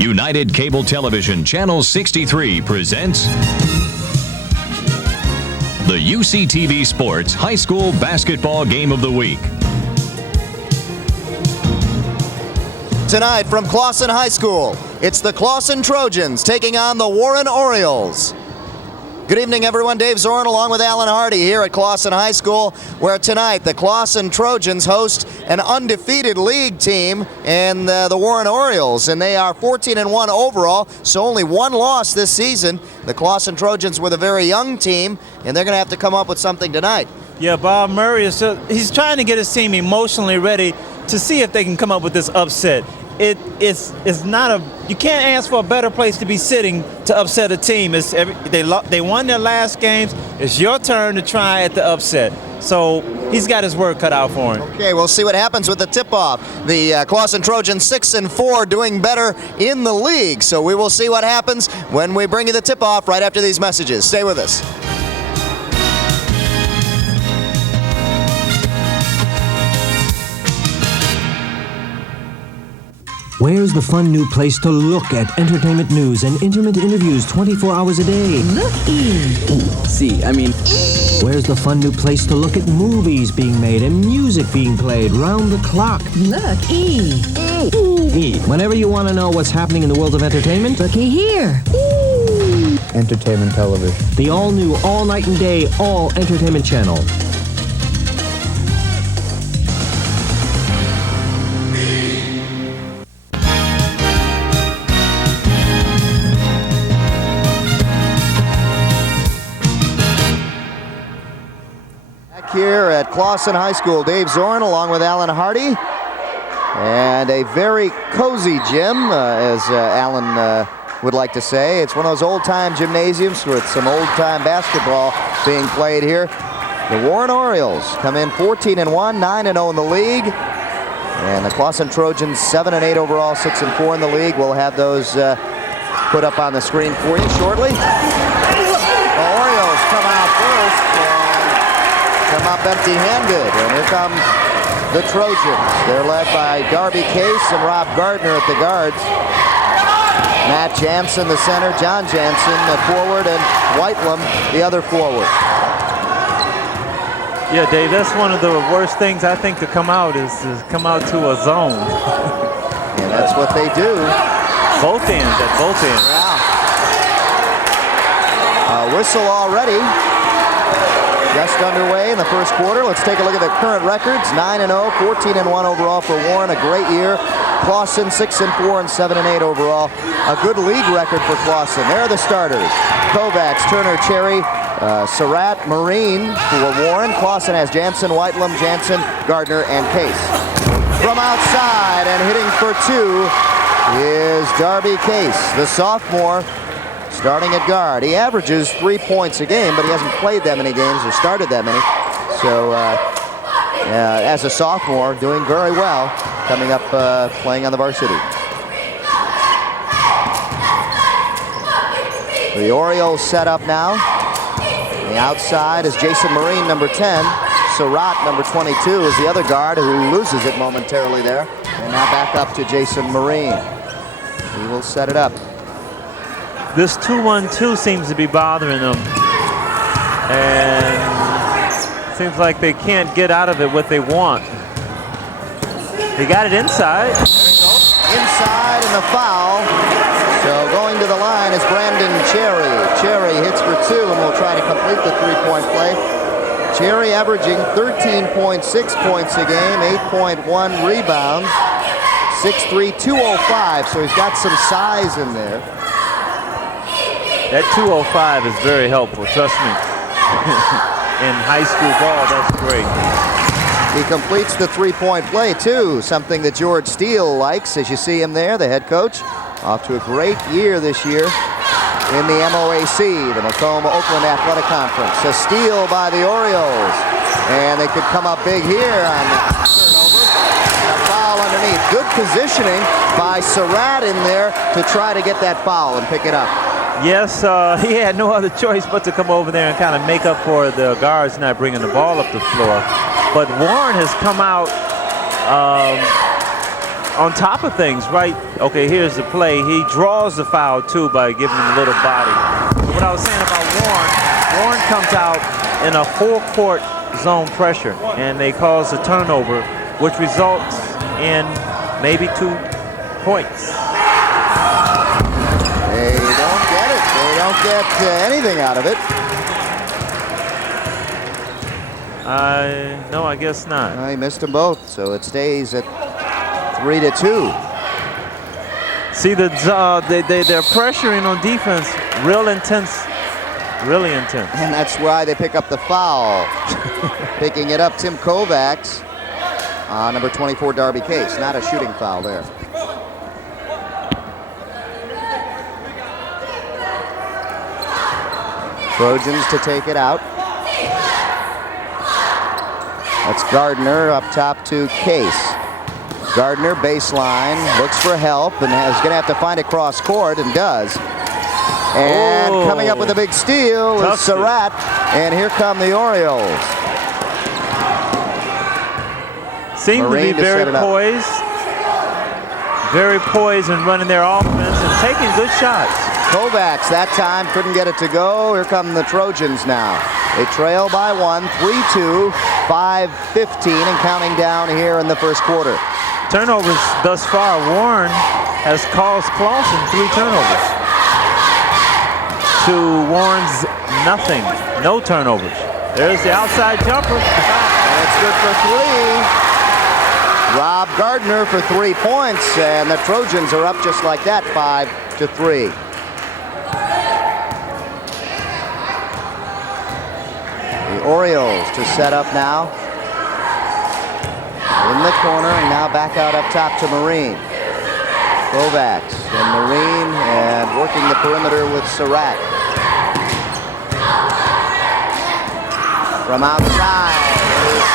United Cable Television Channel 63 presents the UCTV Sports High School Basketball Game of the Week. Tonight from Clawson High School, it's the Clawson Trojans taking on the Warren Orioles. Good evening, everyone. Dave Zorn along with Alan Hardy here at Clawson High School, where tonight the Clawson Trojans host an undefeated league team and the Warren Orioles, and they are 14-1 overall, so only one loss this season. The Clawson Trojans with a very young team, and they're going to have to come up with something tonight. Yeah, Bob Murray he's trying to get his team emotionally ready to see if they can come up with this upset. It's not you can't ask for a better place to be sitting to upset a team. They won their last games. It's your turn to try at the upset. So he's got his work cut out for him. Okay, we'll see what happens with the tip-off. The Clawson Trojans 6-4, doing better in the league. So we will see what happens when we bring you the tip-off right after these messages. Stay with us. Where's the fun new place to look at entertainment news and intimate interviews 24 hours a day? Look-E. Where's the fun new place to look at movies being made and music being played round the clock? Look-E. Whenever you want to know what's happening in the world of entertainment, Looky here. Entertainment television. the all-new, all-night and day, all entertainment channel. Here at Clawson High School, Dave Zorn along with Alan Hardy, and a very cozy gym, as Alan would like to say. It's one of those old-time gymnasiums with some old-time basketball being played here. The Warren Orioles come in 14-1, 9-0 in the league, and the Clawson Trojans 7-8 overall, 6-4 in the league. We'll have those put up on the screen for you shortly. The Orioles come out first. Come up empty-handed, and here come the Trojans. They're led by Darby Case and Rob Gardner at the guards. Matt Jansen, the center, John Jansen, the forward, and Whitelam, the other forward. Yeah, Dave, that's one of the worst things I think to come out is to come out to a zone. And that's what they do. Both ends, at both ends. Yeah. Whistle already. Just underway in the first quarter. Let's take a look at the current records. 9-0, 14-1 overall for Warren. A great year. Clawson 6-4 and 7-8 overall. A good league record for Clawson. There are the starters. Kovacs, Turner, Cherry, Surratt, Marine for Warren. Clawson has Jansen, Whitelam, Jansen, Gardner, and Case. From outside and hitting for two is Darby Case, the sophomore, starting at guard. He averages 3 points a game, but he hasn't played that many games or started that many. So as a sophomore, doing very well, coming up playing on the varsity. The Orioles set up now. On the outside is Jason Marine, number 10. Surratt, number 22, is the other guard who loses it momentarily there. And now back up to Jason Marine. He will set it up. This 2-1-2 seems to be bothering them, and seems like they can't get out of it what they want. They got it inside. Inside and the foul. So going to the line is Brandon Cherry. Cherry hits for two and will try to complete the three-point play. Cherry averaging 13.6 points a game, 8.1 rebounds, 6'3", 205, so he's got some size in there. That 205 is very helpful, trust me. In high school ball, that's great. He completes the three-point play, too, something that George Steele likes, as you see him there, the head coach. Off to a great year this year in the MOAC, the Macomb-Oakland Athletic Conference. A steal by the Orioles, and they could come up big here on the turnover. A foul underneath. Good positioning by Surratt in there to try to get that foul and pick it up. Yes, he had no other choice but to come over there and kind of make up for the guards not bringing the ball up the floor. But Warren has come out on top of things, right? Okay, here's the play. He draws the foul, too, by giving him a little body. So what I was saying about Warren comes out in a full-court zone pressure, and they cause a turnover, which results in maybe 2 points. They don't get it. They don't get anything out of it. No, I guess not. He missed them both, so it stays at 3-2. See, they're pressuring on defense, real intense, really intense. And that's why they pick up the foul. Picking it up, Tim Kovacs, number 24, Darby Case. Not a shooting foul there. Trojans to take it out. That's Gardner up top to Case. Gardner baseline, looks for help, and is going to have to find a cross court, and does. And coming up with a big steal is Surratt, and here come the Orioles. Seem to be very poised and running their offense and taking good shots. Kovacs that time couldn't get it to go. Here come the Trojans now. They trail by 1, 3-2, 5:15, and counting down here in the first quarter. Turnovers thus far. Warren has caused Clawson 3 turnovers. To Warren's nothing. No turnovers. There's the outside jumper. And it's good for 3. Rob Gardner for 3 points, and the Trojans are up just like that, 5-3. The Orioles to set up now. In the corner, and now back out up top to Marine. Kovacs and Marine, and working the perimeter with Surratt. From outside is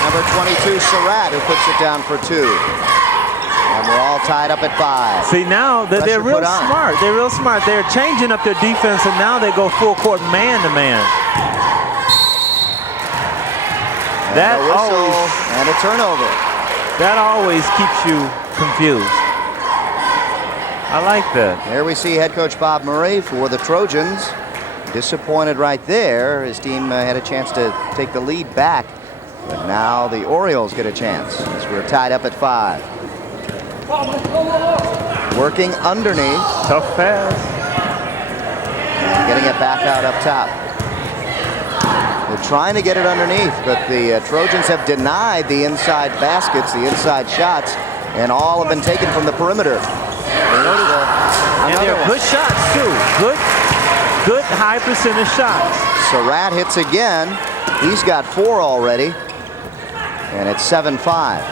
number 22, Surratt, who puts it down for 2. And we're all tied up at 5. See, now that they're real smart. They're real smart. They're changing up their defense, and now they go full court man-to-man. That always, and a turnover. That always keeps you confused. I like that. There we see head coach Bob Murray for the Trojans. Disappointed right there. His team had a chance to take the lead back. But now the Orioles get a chance as we're tied up at 5. Working underneath. Tough pass. And getting it back out up top. They're trying to get it underneath, but the Trojans have denied the inside baskets, the inside shots, and all have been taken from the perimeter. And they're good shots, too. Good high percentage shots. Surratt hits again. He's got 4 already, and it's 7-5.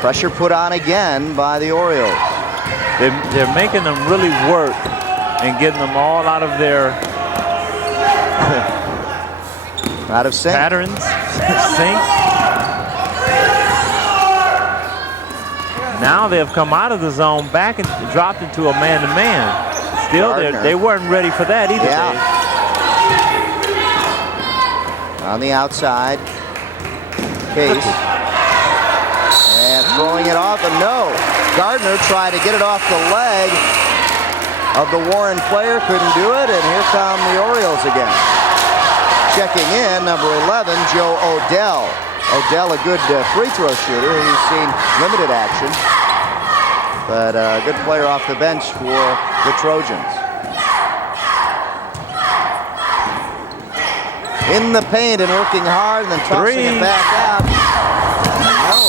Pressure put on again by the Orioles. They're making them really work and getting them all out of their out of sync. Patterns. Sync. Now they have come out of the zone back and dropped into a man-to-man. Still, they weren't ready for that either. Yeah. On the outside, Case. And throwing it off, and no. Gardner tried to get it off the leg of the Warren player, couldn't do it, and here come the Orioles again. Checking in, number 11, Joe Odell. Odell, a good free throw shooter. He's seen limited action, but a good player off the bench for the Trojans. In the paint and working hard, and then tossing it back out. No.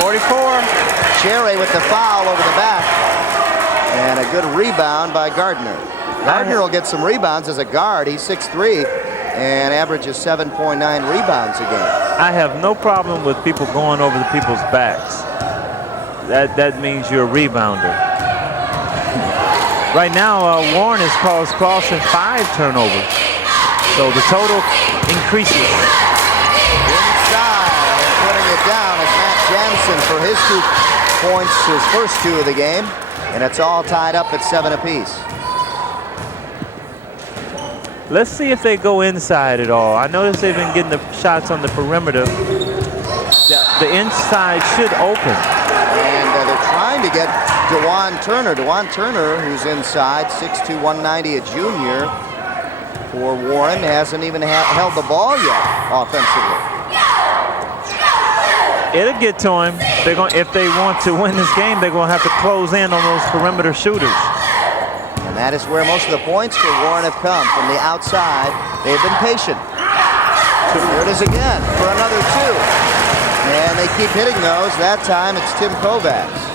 44. Cherry with the foul over the back, and a good rebound by Gardner. Gardner will get some rebounds as a guard. He's 6'3". And averages 7.9 rebounds a game. I have no problem with people going over the people's backs. That means you're a rebounder. Right now, Warren has caused Clawson 5 turnovers. So the total increases. Inside, and putting it down is Matt Jansen for his 2 points, his first 2 of the game. And it's all tied up at 7 apiece. Let's see if they go inside at all. I notice they've been getting the shots on the perimeter. The inside should open. DeJuan Turner. DeJuan Turner, who's inside, 6'2", 190, a junior for Warren, hasn't even held the ball yet offensively. It'll get to him. If they want to win this game, they're going to have to close in on those perimeter shooters. And that is where most of the points for Warren have come, from the outside. They've been patient. Here it is again for another 2. And they keep hitting those. That time it's Tim Kovacs.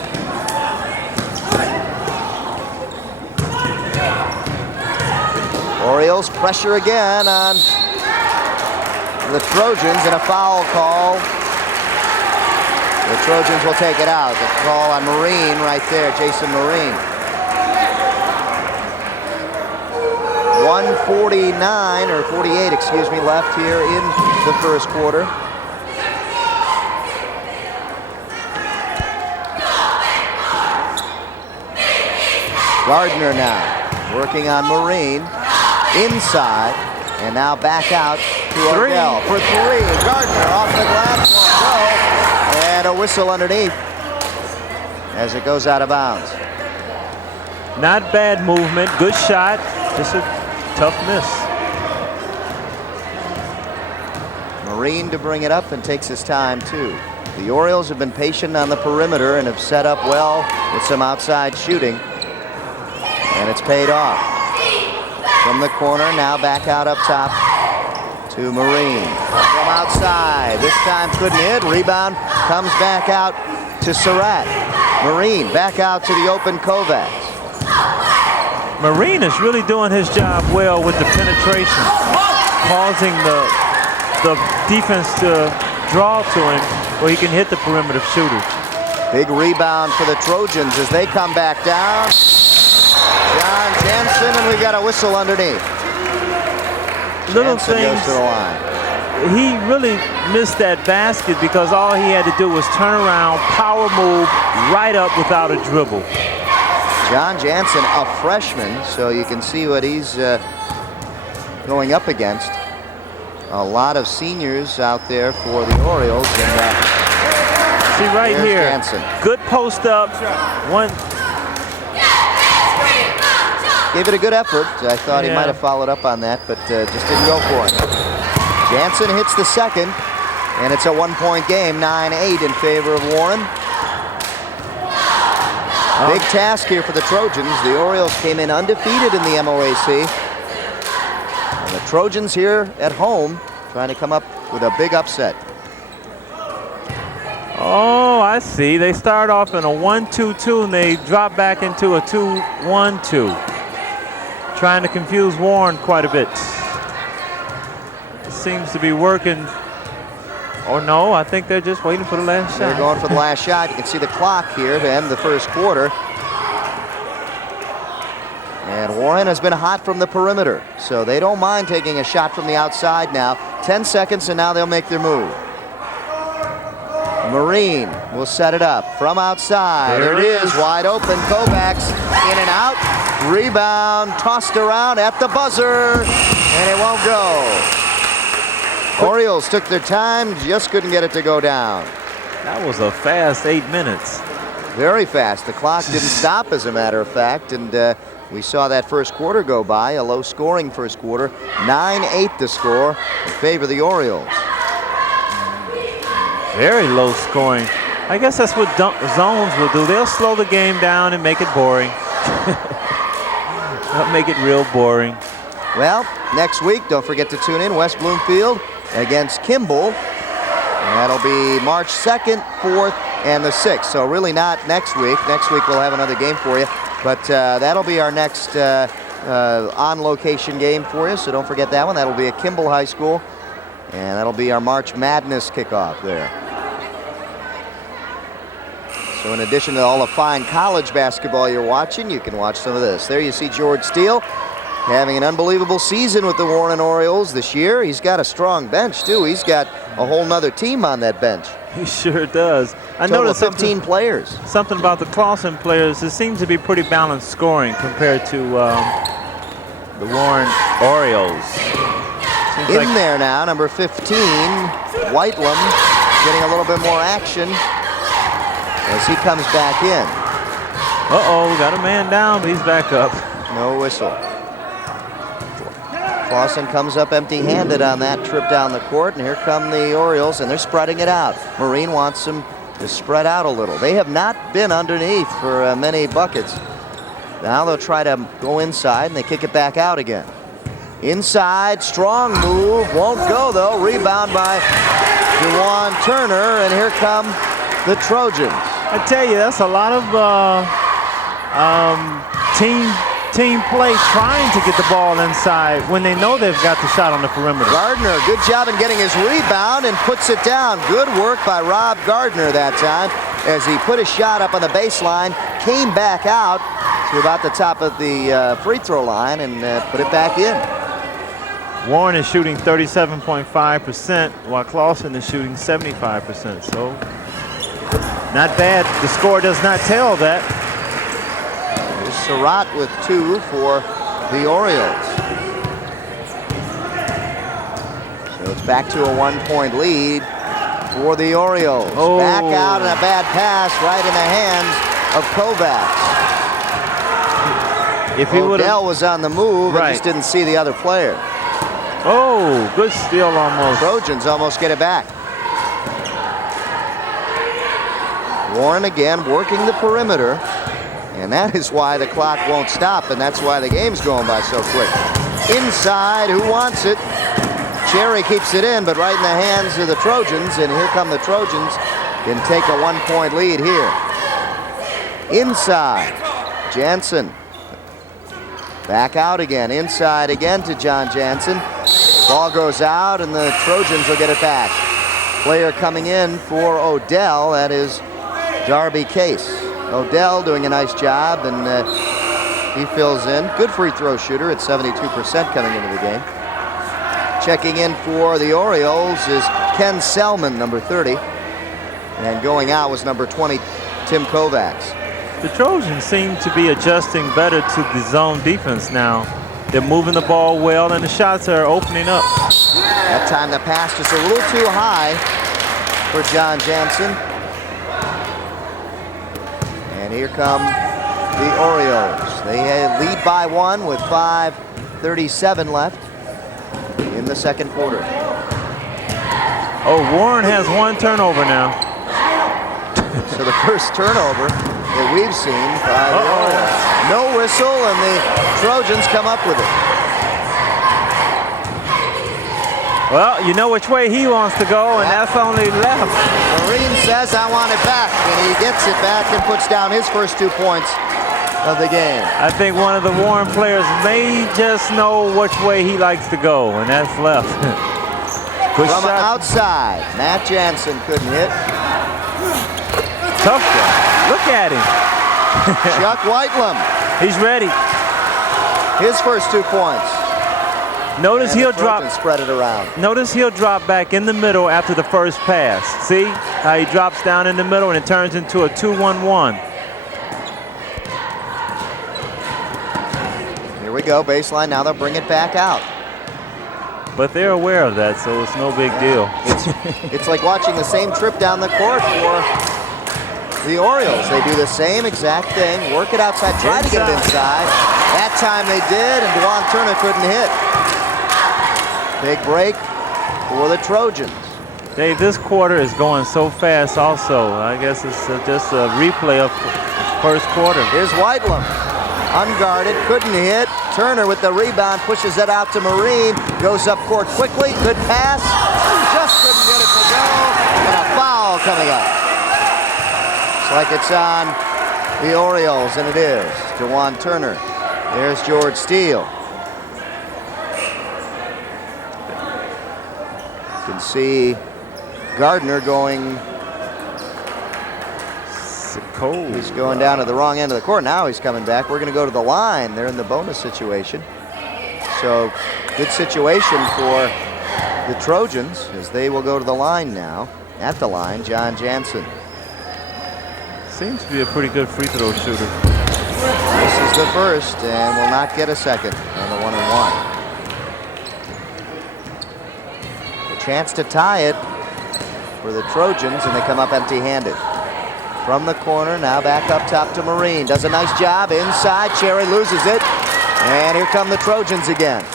Orioles pressure again on the Trojans, and a foul call. The Trojans will take it out. The call on Marine right there, Jason Marine. 1:49 or 48, excuse me, left here in the first quarter. Gardner now working on Marine inside, and now back out to Odell for 3. Gardner off the glass, won't go, and a whistle underneath as it goes out of bounds. Not bad movement, good shot, just a tough miss. Marine to bring it up, and takes his time too. The Orioles have been patient on the perimeter and have set up well with some outside shooting, and it's paid off. From the corner, now back out up top to Marine. From outside, this time couldn't hit. Rebound comes back out to Surratt. Marine back out to the open Kovacs. Marine is really doing his job well with the penetration, causing the defense to draw to him where he can hit the perimeter shooters. Big rebound for the Trojans as they come back down. John Jansen, and we got a whistle underneath. Little Jansen things. goes to the line. He really missed that basket because all he had to do was turn around, power move right up without a dribble. John Jansen, a freshman, so you can see what he's going up against. A lot of seniors out there for the Orioles. And see right here, Jansen. Good post up. One. Gave it a good effort. I thought he might have followed up on that, but just didn't go for it. Jansen hits the second, and it's a 1-point game, 9-8 in favor of Warren. Big task here for the Trojans. The Orioles came in undefeated in the MOAC. And the Trojans here at home trying to come up with a big upset. Oh, I see. They start off in a 1-2-2 and they drop back into a 2-1-2. Trying to confuse Warren quite a bit. It seems to be working. Or no, I think they're just waiting for the last shot. They're going for the last shot. You can see the clock here to end the first quarter. And Warren has been hot from the perimeter, so they don't mind taking a shot from the outside now. 10 seconds, and now they'll make their move. Marine will set it up from outside. There it is, wide open. Kovacs in and out. Rebound tossed around at the buzzer, and it won't go. Orioles took their time, just couldn't get it to go down. That was a fast 8 minutes. Very fast. The clock didn't stop, as a matter of fact, and we saw that first quarter go by, a low-scoring first quarter. 9-8 the score in favor of the Orioles. Very low scoring. I guess that's what zones will do. They'll slow the game down and make it boring. They'll make it real boring. Well, next week, don't forget to tune in. West Bloomfield against Kimball. And that'll be March 2nd, 4th, and the 6th. So really not next week. Next week we'll have another game for you. But that'll be our next on-location game for you. So don't forget that one. That'll be at Kimball High School. And that'll be our March Madness kickoff there. So in addition to all the fine college basketball you're watching, you can watch some of this. There you see George Steele having an unbelievable season with the Warren Orioles this year. He's got a strong bench, too. He's got a whole nother team on that bench. He sure does. I Total noticed 15 players. Something about the Clawson players. It seems to be pretty balanced scoring compared to the Warren Orioles. In there now, number 15, Whitelam, getting a little bit more action as he comes back in. Uh-oh, got a man down, but he's back up. No whistle. Clawson comes up empty-handed on that trip down the court, and here come the Orioles, and they're spreading it out. Marine wants them to spread out a little. They have not been underneath for many buckets. Now they'll try to go inside, and they kick it back out again. Inside, strong move, won't go though. Rebound by Juwan Turner, and here come the Trojans. I tell you, that's a lot of team play trying to get the ball inside when they know they've got the shot on the perimeter. Gardner, good job in getting his rebound and puts it down. Good work by Rob Gardner that time as he put a shot up on the baseline, came back out to about the top of the free throw line and put it back in. Warren is shooting 37.5% while Clawson is shooting 75%. So not bad. The score does not tell that. Surratt with 2 for the Orioles. So it's back to a 1-point lead for the Orioles. Oh. Back out and a bad pass right in the hands of Kovacs. If he Odell was on the move and Right. just didn't see the other player. Oh, good steal almost. Trojans almost get it back. Warren again working the perimeter. And that is why the clock won't stop, and that's why the game's going by so quick. Inside, who wants it? Cherry keeps it in, but right in the hands of the Trojans, and here come the Trojans. Can take a 1-point lead here. Inside, Jansen. Back out again, inside again to John Jansen. Ball goes out, and the Trojans will get it back. Player coming in for Odell, that is Darby Case. Odell doing a nice job, and he fills in. Good free throw shooter at 72% coming into the game. Checking in for the Orioles is Ken Selman, number 30. And going out was number 20, Tim Kovacs. The Trojans seem to be adjusting better to the zone defense now. They're moving the ball well, and the shots are opening up. That time the pass just a little too high for John Jansen. And here come the Orioles. They lead by 1 with 5:37 left in the second quarter. Oh, Warren has 1 turnover now. So the first turnover that we've seen by the Orioles. No whistle, and the Trojans come up with it. Well, you know which way he wants to go, and that's only left. Marine says, I want it back, and he gets it back and puts down his first 2 points of the game. I think one of the Warren players may just know which way he likes to go, and that's left. Good From shot. outside, Matt Jansen couldn't hit. Tough guy. Look at him. Chuck Whitelam, He's ready. his first 2 points. Notice And he'll the Trojans drop. spread it around. Notice he'll drop back in the middle after the first pass. See how he drops down in the middle and it turns into a 2-1-1. Here we go, baseline. Now they'll bring it back out. But they're aware of that, so it's no big deal. It's like watching the same trip down the court for the Orioles. They do the same exact thing, work it outside, try to get it inside. That time they did, and Juwan Turner couldn't hit. Big break for the Trojans. Dave, this quarter is going so fast also. I guess it's just a replay of first quarter. Here's Whitelam, unguarded, couldn't hit. Turner with the rebound, pushes it out to Marine, goes up court quickly, good pass, just couldn't get it to go, and a foul coming up. Looks like it's on the Orioles, and it is. Juwan Turner. There's George Steele. You can see Gardner going. Cold. He's going down to the wrong end of the court. Now he's coming back. We're going to go to the line. They're in the bonus situation. So good situation for the Trojans as they will go to the line now. At the line, John Jansen. Seems to be a pretty good free throw shooter. This is the first and will not get a second on the 1-and-1. A chance to tie it for the Trojans, and they come up empty-handed. from the corner. Now back up top to Marine. Does a nice job inside. Cherry loses it. And here come the Trojans again.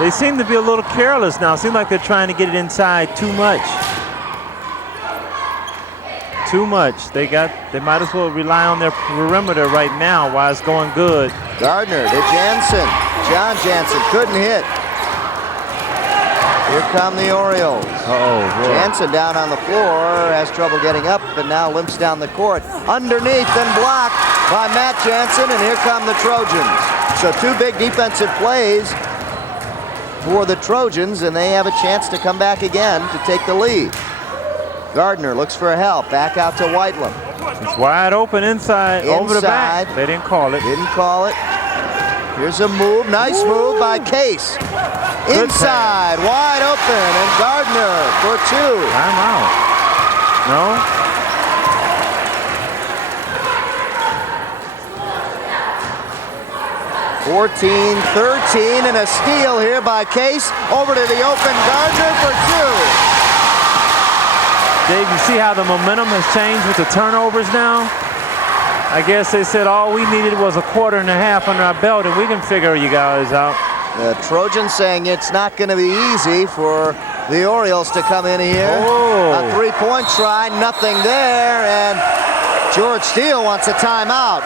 They seem to be a little careless now. Seem like they're trying to get it inside too much. Too much. They might as well rely on their perimeter right now while it's going good. Gardner to Jansen. John Jansen couldn't hit. Here come the Orioles. Jansen down on the floor, has trouble getting up, and now limps down the court. Underneath and blocked by Matt Jansen, and here come the Trojans. So 2 big defensive plays for the Trojans, and they have a chance to come back again to take the lead. Gardner looks for help. Back out to Whitelam. It's wide open inside. Over the back. They didn't call it. Didn't call it. Here's a move. Nice move by Case. Inside, wide open, and Gardner for 2. Timeout. No? 14-13, and a steal here by Case. Over to the open Gardner for 2. Dave, you see how the momentum has changed with the turnovers now? I guess they said all we needed was a quarter and a half under our belt, and we can figure you guys out. The Trojans saying it's not going to be easy for the Orioles to come in here. A 3-point try, nothing there, and George Steele wants a timeout.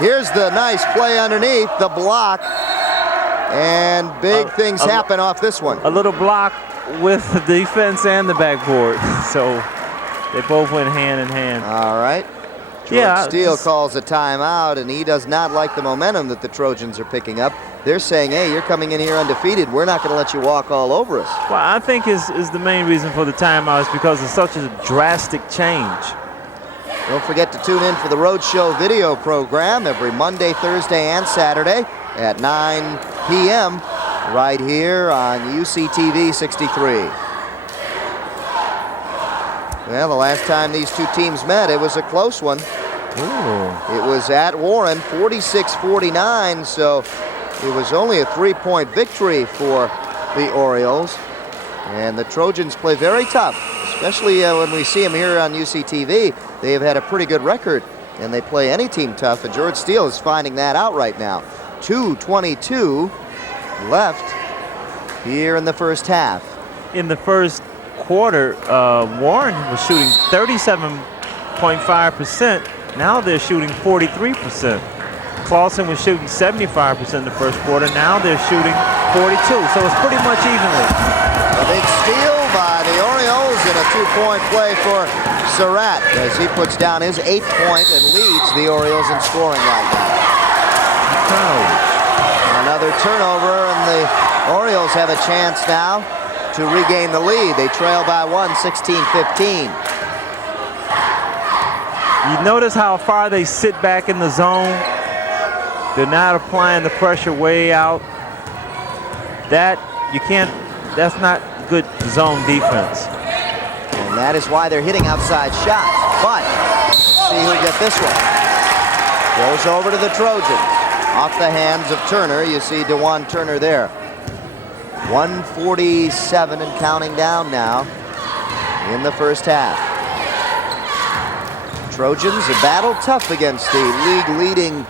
Here's the nice play underneath, the block, and big things happen off this one. A little block with the defense and the backboard, so they both went hand in hand. All right. George Steele calls a timeout, and he does not like the momentum that the Trojans are picking up. They're saying, hey, you're coming in here undefeated. We're not going to let you walk all over us. Well, I think is the main reason for the timeout is because it's such a drastic change. Don't forget to tune in for the Roadshow video program every Monday, Thursday, and Saturday at 9 p.m. right here on UCTV 63. Well, the last time these two teams met, it was a close one. It was at Warren, 46-49, so it was only a 3-point victory for the Orioles. And the Trojans play very tough, especially when we see them here on UCTV. They have had a pretty good record, and they play any team tough, and George Steele is finding that out right now. 2:22 left here in the first half. In the first quarter, Warren was shooting 37.5%. Now they're shooting 43%. Clawson was shooting 75% in the first quarter. Now they're shooting 42%, so it's pretty much evenly. A big steal by the Orioles and a 2-point play for Surratt as he puts down his 8-point and leads the Orioles in scoring right now. Another turnover, and the Orioles have a chance now to regain the lead. They trail by 1, 16-15. You notice how far they sit back in the zone? They're not applying the pressure way out. That's not good zone defense. And that is why they're hitting outside shots. But see who get this one. Goes over to the Trojans. Off the hands of Turner. You see DeJuan Turner there. 1:47 and counting down now in the first half. Trojans have battled tough against the league-leading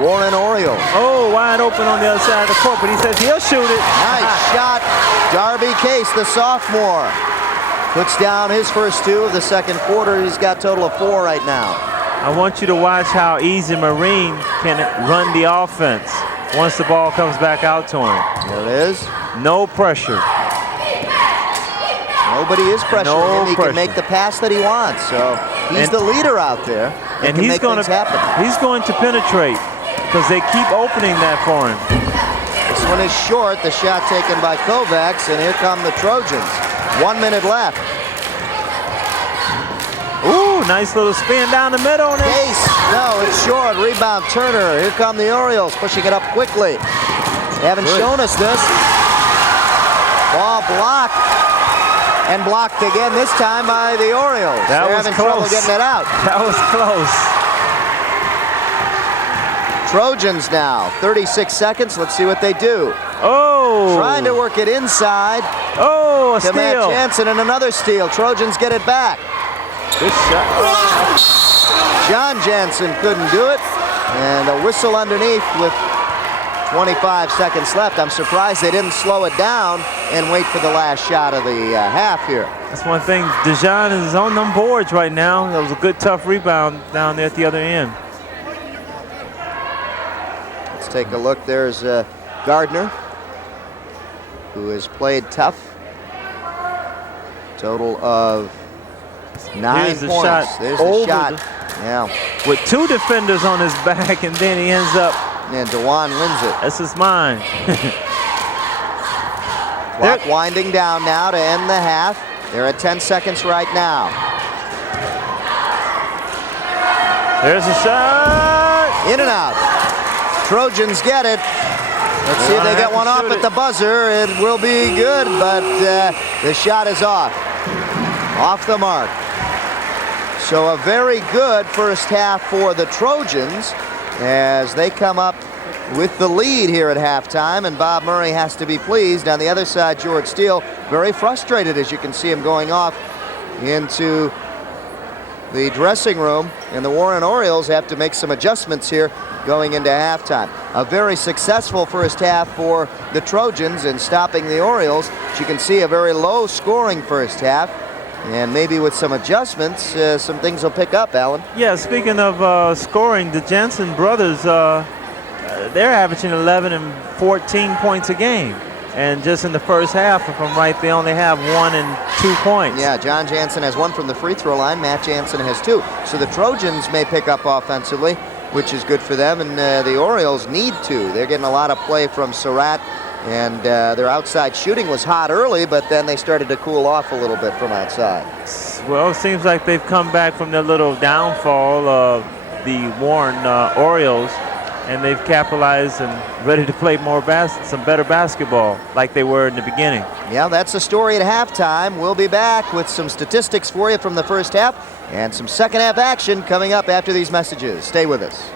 Warren Orioles. Oh, wide open on the other side of the court, but he says he'll shoot it. Nice shot. Darby Case, the sophomore, puts down his first 2 of the second quarter. He's got a total of 4 right now. I want you to watch how easy Marine can run the offense once the ball comes back out to him. There it is. No pressure. Nobody is pressuring him. He can make the pass that he wants. So he's the leader out there. And he's going to penetrate because they keep opening that for him. This one is short. The shot taken by Kovacs, and here come the Trojans. 1 minute left. Ooh, nice little spin down the middle. Case, no, it's short. Rebound Turner. Here come the Orioles pushing it up quickly. They haven't shown us this. Ball blocked. And blocked again, this time by the Orioles. They're having trouble getting it out. That was close. Trojans now, 36 seconds. Let's see what they do. Oh! Trying to work it inside. Oh, a to Matt steal. Jansen, and another steal. Trojans get it back. Good shot. John Jansen couldn't do it. And a whistle underneath with 25 seconds left. I'm surprised they didn't slow it down and wait for the last shot of the half here. That's one thing. DeJohn is on them boards right now. That was a good, tough rebound down there at the other end. Let's take a look. There's Gardner, who has played tough. Total of 9 Here's the points. shot. There's the shot. Yeah. With 2 defenders on his back, and then he ends up. And DeJuan wins it. This is mine. Clock winding down now to end the half. They're at 10 seconds right now. There's a shot. In and out. Trojans get it. Let's see if they get one off at the buzzer. It will be good, but the shot is off. Off the mark. So a very good first half for the Trojans as they come up with the lead here at halftime, and Bob Murray has to be pleased. On the other side, George Steele very frustrated, as you can see him going off into the dressing room, and the Warren Orioles have to make some adjustments here going into halftime. A very successful first half for the Trojans in stopping the Orioles. As you can see, a very low scoring first half, and maybe with some adjustments, some things will pick up, Alan. Yeah, speaking of scoring, the Jansen brothers, they're averaging 11 and 14 points a game. And just in the first half, if I'm right, they only have 1 and 2 points. Yeah, John Jansen has 1 from the free throw line. Matt Jansen has 2. So the Trojans may pick up offensively, which is good for them, and the Orioles need to. They're getting a lot of play from Surratt, and their outside shooting was hot early, but then they started to cool off a little bit from outside. Well, it seems like they've come back from their little downfall of the Warren Orioles, and they've capitalized and ready to play more some better basketball like they were in the beginning. Yeah, that's the story at halftime. We'll be back with some statistics for you from the first half and some second half action coming up after these messages. Stay with us.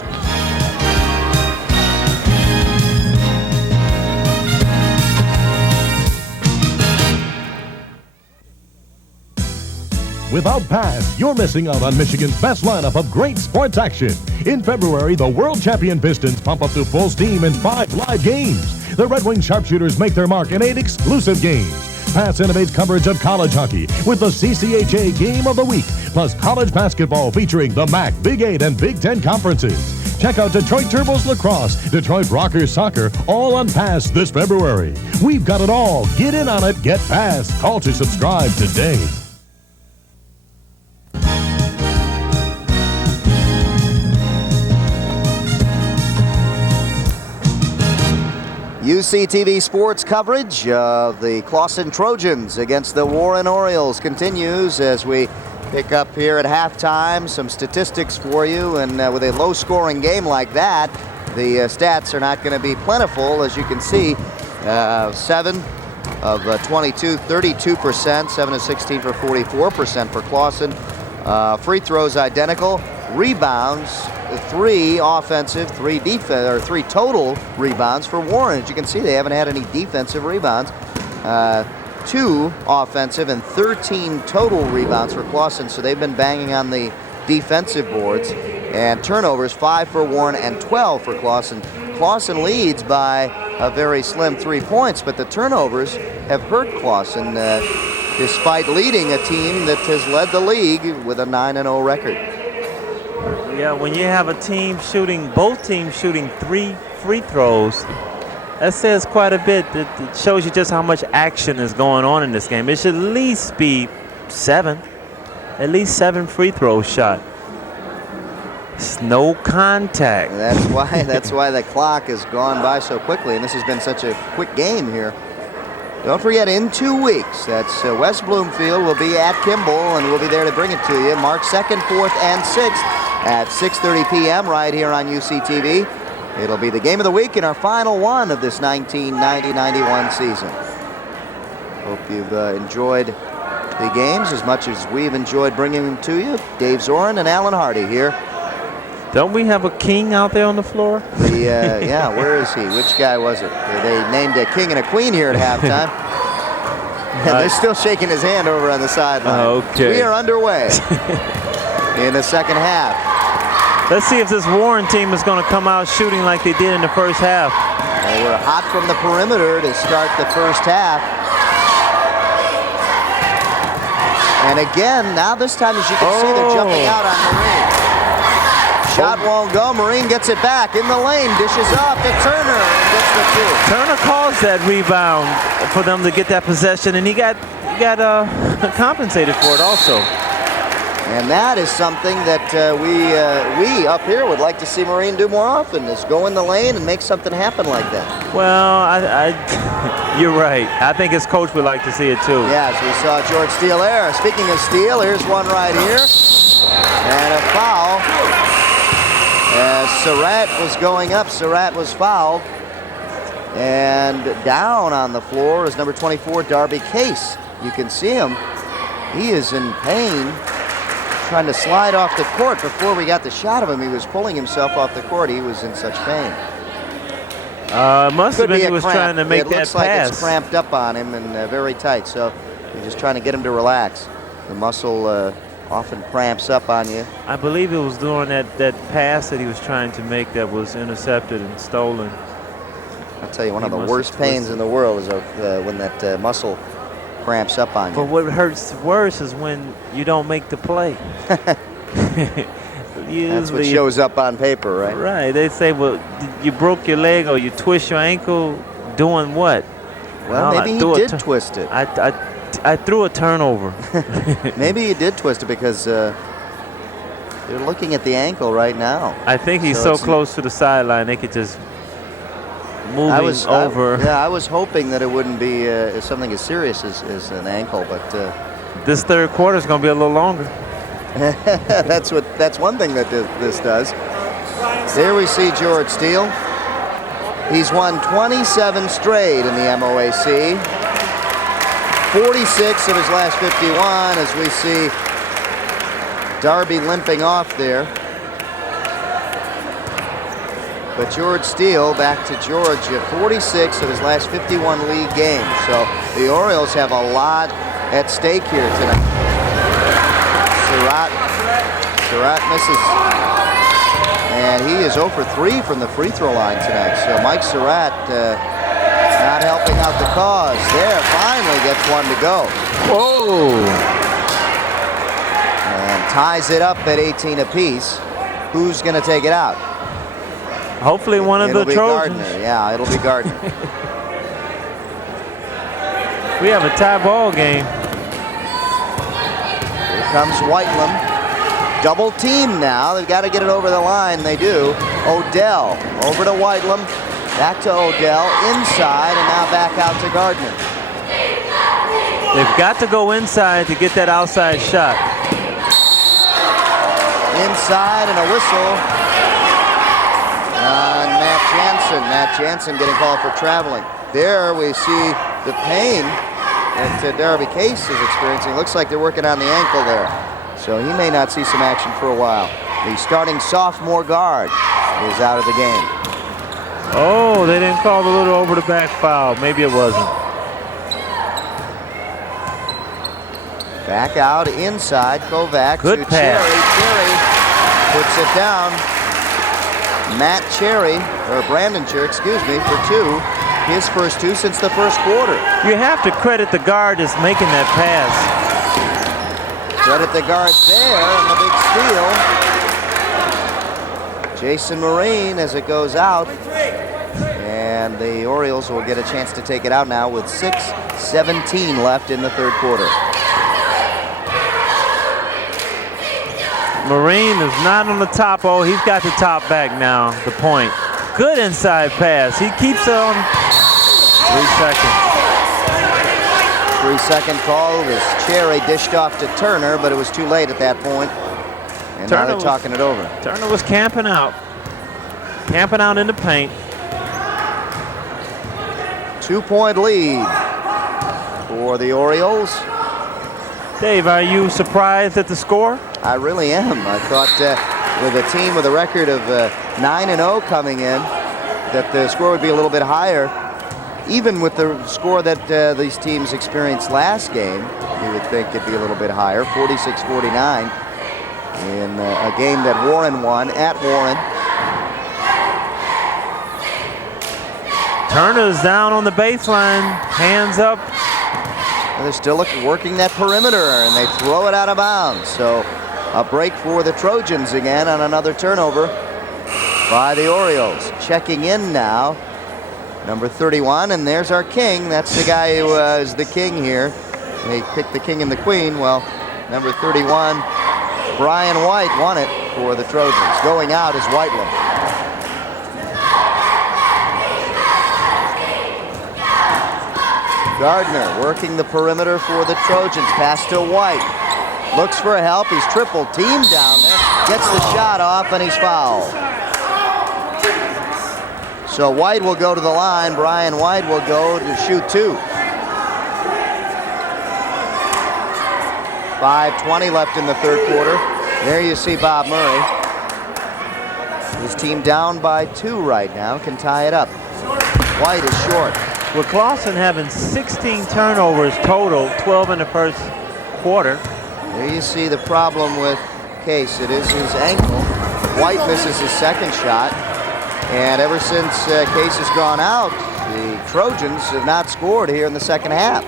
Without Pass, you're missing out on Michigan's best lineup of great sports action. In February, the world champion Pistons pump up to full steam in 5 live games. The Red Wing Sharpshooters make their mark in 8 exclusive games. Pass innovates coverage of college hockey with the CCHA Game of the Week, plus college basketball featuring the MAC, Big 8, and Big 10 conferences. Check out Detroit Turbos Lacrosse, Detroit Rockers Soccer, all on Pass this February. We've got it all. Get in on it. Get Pass. Call to subscribe today. UCTV sports coverage of the Clawson Trojans against the Warren Orioles continues as we pick up here at halftime some statistics for you, and with a low-scoring game like that, the stats are not going to be plentiful. As you can see, 7 of 22, 32%, 7 of 16 for 44% for Clawson. Free throws identical, rebounds 3 offensive, 3 total rebounds for Warren. As you can see, they haven't had any defensive rebounds. 2 offensive and 13 total rebounds for Clawson, so they've been banging on the defensive boards. And turnovers, 5 for Warren and 12 for Clawson. Clawson leads by a very slim 3 points, but the turnovers have hurt Clawson despite leading a team that has led the league with a 9-0 record. Yeah, when you have a team shooting, both teams shooting 3 free throws, that says quite a bit. It shows you just how much action is going on in this game. It should at least be 7, at least 7 free throws shot. It's no contact. That's why the clock has gone by so quickly, and this has been such a quick game here. Don't forget, in 2 weeks, that's West Bloomfield will be at Kimball, and we'll be there to bring it to you March 2nd, 4th, and 6th at 6:30 p.m. right here on UCTV. It'll be the game of the week and our final one of this 1990-91 season. Hope you've enjoyed the games as much as we've enjoyed bringing them to you. Dave Zorin and Alan Hardy here. Don't we have a king out there on the floor? Yeah, where is he? Which guy was it? They named a king and a queen here at halftime. They're still shaking his hand over on the sideline. Okay. We are underway in the second half. Let's see if this Warren team is going to come out shooting like they did in the first half. They were hot from the perimeter to start the first half. And again, now this time, as you can see, they're jumping out on Marine. Shot won't go. Marine gets it back in the lane, dishes off to Turner, and gets the two. Turner caused that rebound for them to get that possession, and he got compensated for it also. And that is something that we up here would like to see Marine do more often, is go in the lane and make something happen like that. Well, you're right. I think his coach would like to see it too. Yes, we saw George Steele there. Speaking of Steele, here's one right here. And a foul. As Surratt was going up, Surratt was fouled. And down on the floor is number 24, Darby Case. You can see him. He is in pain, trying to slide off the court. Before we got the shot of him, he was pulling himself off the court. He was in such pain. Must have been he was trying to make that pass. It looks like it's cramped up on him and very tight. So you're just trying to get him to relax. The muscle often cramps up on you. I believe it was during that pass that he was trying to make that was intercepted and stolen. I'll tell you, one of the worst pains in the world is when that muscle cramps up on you. But what hurts worse is when you don't make the play. That's what shows up on paper, right? Right. They say, well, you broke your leg or you twist your ankle doing what? Well, maybe he did twist it. I threw a turnover. Maybe he did twist it because they're looking at the ankle right now. I think he's so close to the sideline they could just move him over. I was hoping that it wouldn't be something as serious as an ankle, but this third quarter is going to be a little longer. That's one thing that this does. There we see George Steele. He's won 27 straight in the MOAC. 46 of his last 51, as we see Darby limping off there. But George Steele back to Georgia, 46 of his last 51 league games. So the Orioles have a lot at stake here tonight. Surratt misses. And he is 0 for 3 from the free throw line tonight. So Mike Surratt not helping out the cause. There, finally gets one to go. Whoa! And ties it up at 18 apiece. Who's going to take it out? Hopefully one of the Trojans. Gardner. Yeah, it'll be Gardner. We have a tie ball game. Here comes Whitelam. Double team now. They've got to get it over the line. They do. Odell over to Whitelam. Back to Odell. Inside and now back out to Gardner. They've got to go inside to get that outside shot. Inside and a whistle. Matt Jansen. Matt Jansen getting called for traveling. There we see the pain that Darby Case is experiencing. Looks like they're working on the ankle there. So he may not see some action for a while. The starting sophomore guard is out of the game. Oh, they didn't call the little over the back foul. Maybe it wasn't. Back out inside. Kovac Good to pass. Cherry. Puts it down. Matt Cherry, or Brandon Cherry, excuse me, for two. His first two since the first quarter. You have to credit the guard that's making that pass. Credit the guard there and the big steal. Jason Marine as it goes out. And the Orioles will get a chance to take it out now with 6:17 left in the third quarter. Marine is not on the top. Oh, he's got the top back now, the point. Good inside pass. He keeps it on 3 seconds. 3-second call as Cherry dished off to Turner, but it was too late at that point. And now they're talking it over. Turner was camping out. Camping out in the paint. 2-point lead for the Orioles. Dave, are you surprised at the score? I really am. I thought with a team with a record of 9-0 coming in, that the score would be a little bit higher. even with the score that these teams experienced last game, you would think it'd be a little bit higher, 46-49 in a game that Warren won at Warren. Turner's down on the baseline, hands up. They're still working that perimeter, and they throw it out of bounds. So a break for the Trojans again on another turnover by the Orioles. Checking in now, number 31, and there's our king. That's the guy who is the king here. They picked the king and the queen. Well, number 31, Brian White, won it for the Trojans. Going out is Whiteland. Gardner working the perimeter for the Trojans. Pass to White. Looks for help. He's triple teamed down there. Gets the shot off, and he's fouled. So White will go to the line. Brian White will go to shoot 2. 5:20 left in the third quarter. There you see Bob Murray. His team down by 2 right now. Can tie it up. White is short. With Clawson having 16 turnovers total, 12 in the first quarter. There you see the problem with Case. It is his ankle. White misses his second shot. And ever since Case has gone out, the Trojans have not scored here in the second half.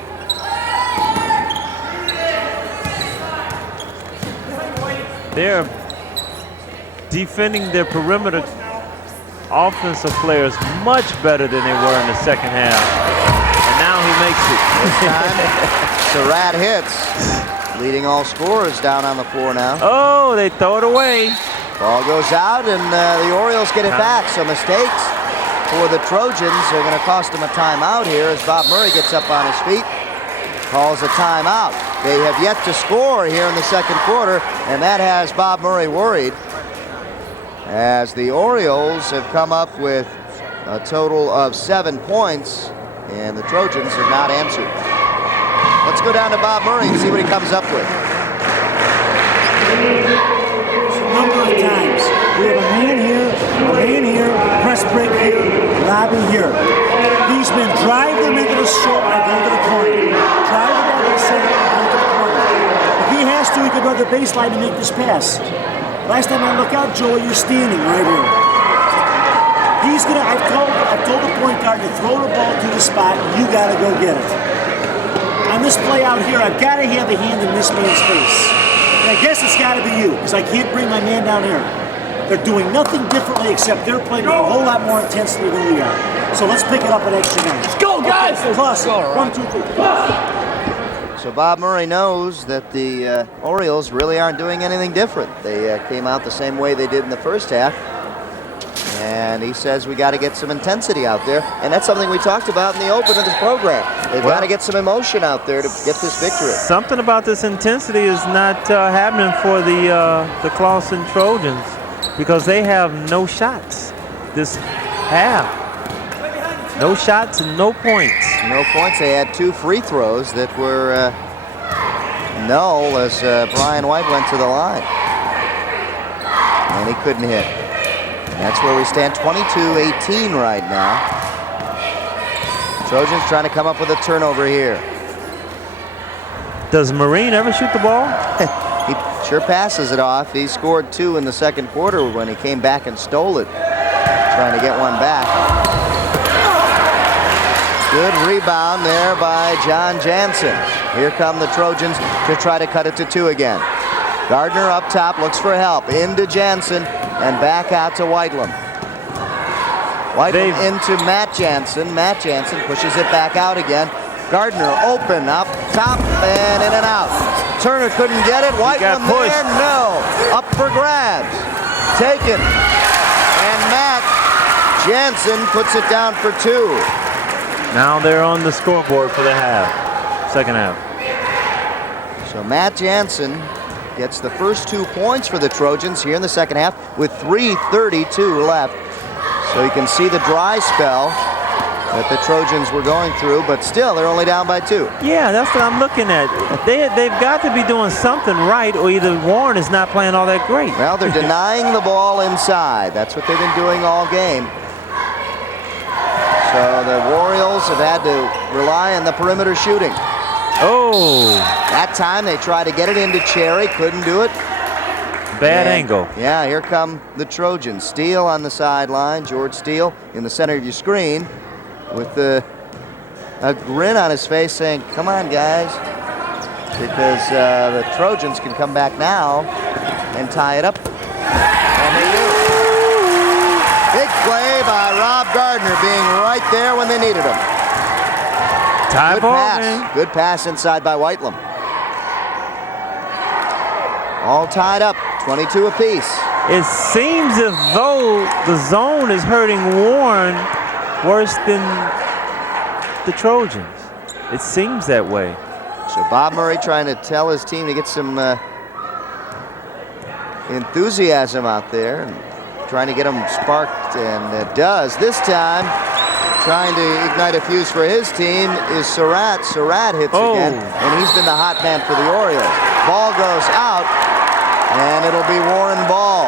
They're defending their perimeter offensive players much better than they were in the second half. And now he makes it. This time, Surratt hits. Leading all scorers down on the floor now. Oh, they throw it away. Ball goes out, and the Orioles get it back. So mistakes for the Trojans are going to cost them a timeout here as Bob Murray gets up on his feet. Calls a timeout. They have yet to score here in the second quarter, and that has Bob Murray worried, as the Orioles have come up with a total of 7 points, and the Trojans have not answered. Let's go down to Bob Murray and see what he comes up with. A number of times. We have a man here, press break here, lobby here. These men drive them into the short and go to the corner. Drive them out of the center and go to the corner. If he has to, he could run the baseline to make this pass. Last time I look out, Joey, you're standing right here. He's gonna. I've told the point guard to throw the ball to the spot. You gotta go get it. On this play out here, I've got to have a hand in this man's face. And I guess it's got to be you, because I can't bring my man down here. They're doing nothing differently except they're playing with a whole lot more intensity than we are. So let's pick it up at extra man. Let's go, guys! Okay, plus, 1, 2, 3. So Bob Murray knows that the Orioles really aren't doing anything different. They came out the same way they did in the first half. And he says we got to get some intensity out there. And that's something we talked about in the open of this program. They've got to get some emotion out there to get this victory. Something about this intensity is not happening for the Clawson Trojans, because they have no shots this half. No shots and no points. No points. They had 2 free throws that were null as Brian White went to the line. And he couldn't hit. And that's where we stand, 22-18 right now. Trojans trying to come up with a turnover here. Does Marine ever shoot the ball? He sure passes it off. He scored 2 in the second quarter when he came back and stole it. Trying to get one back. Good rebound there by John Jansen. Here come the Trojans to try to cut it to 2 again. Gardner up top, looks for help. Into Jansen and back out to Whitelam. Whitelam into Matt Jansen. Matt Jansen pushes it back out again. Gardner open up top and in and out. Turner couldn't get it. Whitelam there, no. Up for grabs. Taken. And Matt Jansen puts it down for 2. Now they're on the scoreboard for the second half. So Matt Jansen gets the first 2 points for the Trojans here in the second half with 3:32 left. So you can see the dry spell that the Trojans were going through, but still they're only down by 2. Yeah, that's what I'm looking at. They've got to be doing something right, or either Warren is not playing all that great. Well, they're denying the ball inside. That's what they've been doing all game. So So the Orioles have had to rely on the perimeter shooting. Oh. That time they tried to get it into Cherry, couldn't do it. Bad angle. Yeah, here come the Trojans. Steele on the sideline. George Steele in the center of your screen with a grin on his face saying, come on, guys. Because the Trojans can come back now and tie it up. And they do. Big play by Rob Gardner being right there when they needed him. Tie Good ball pass. game. Good pass inside by Whitelam. All tied up, 22 apiece. It seems as though the zone is hurting Warren worse than the Trojans. It seems that way. So Bob Murray trying to tell his team to get some enthusiasm out there and trying to get them sparked, and it does. This time, trying to ignite a fuse for his team is Surratt. Surratt hits again, and he's been the hot man for the Orioles. Ball goes out, and it'll be Warren ball.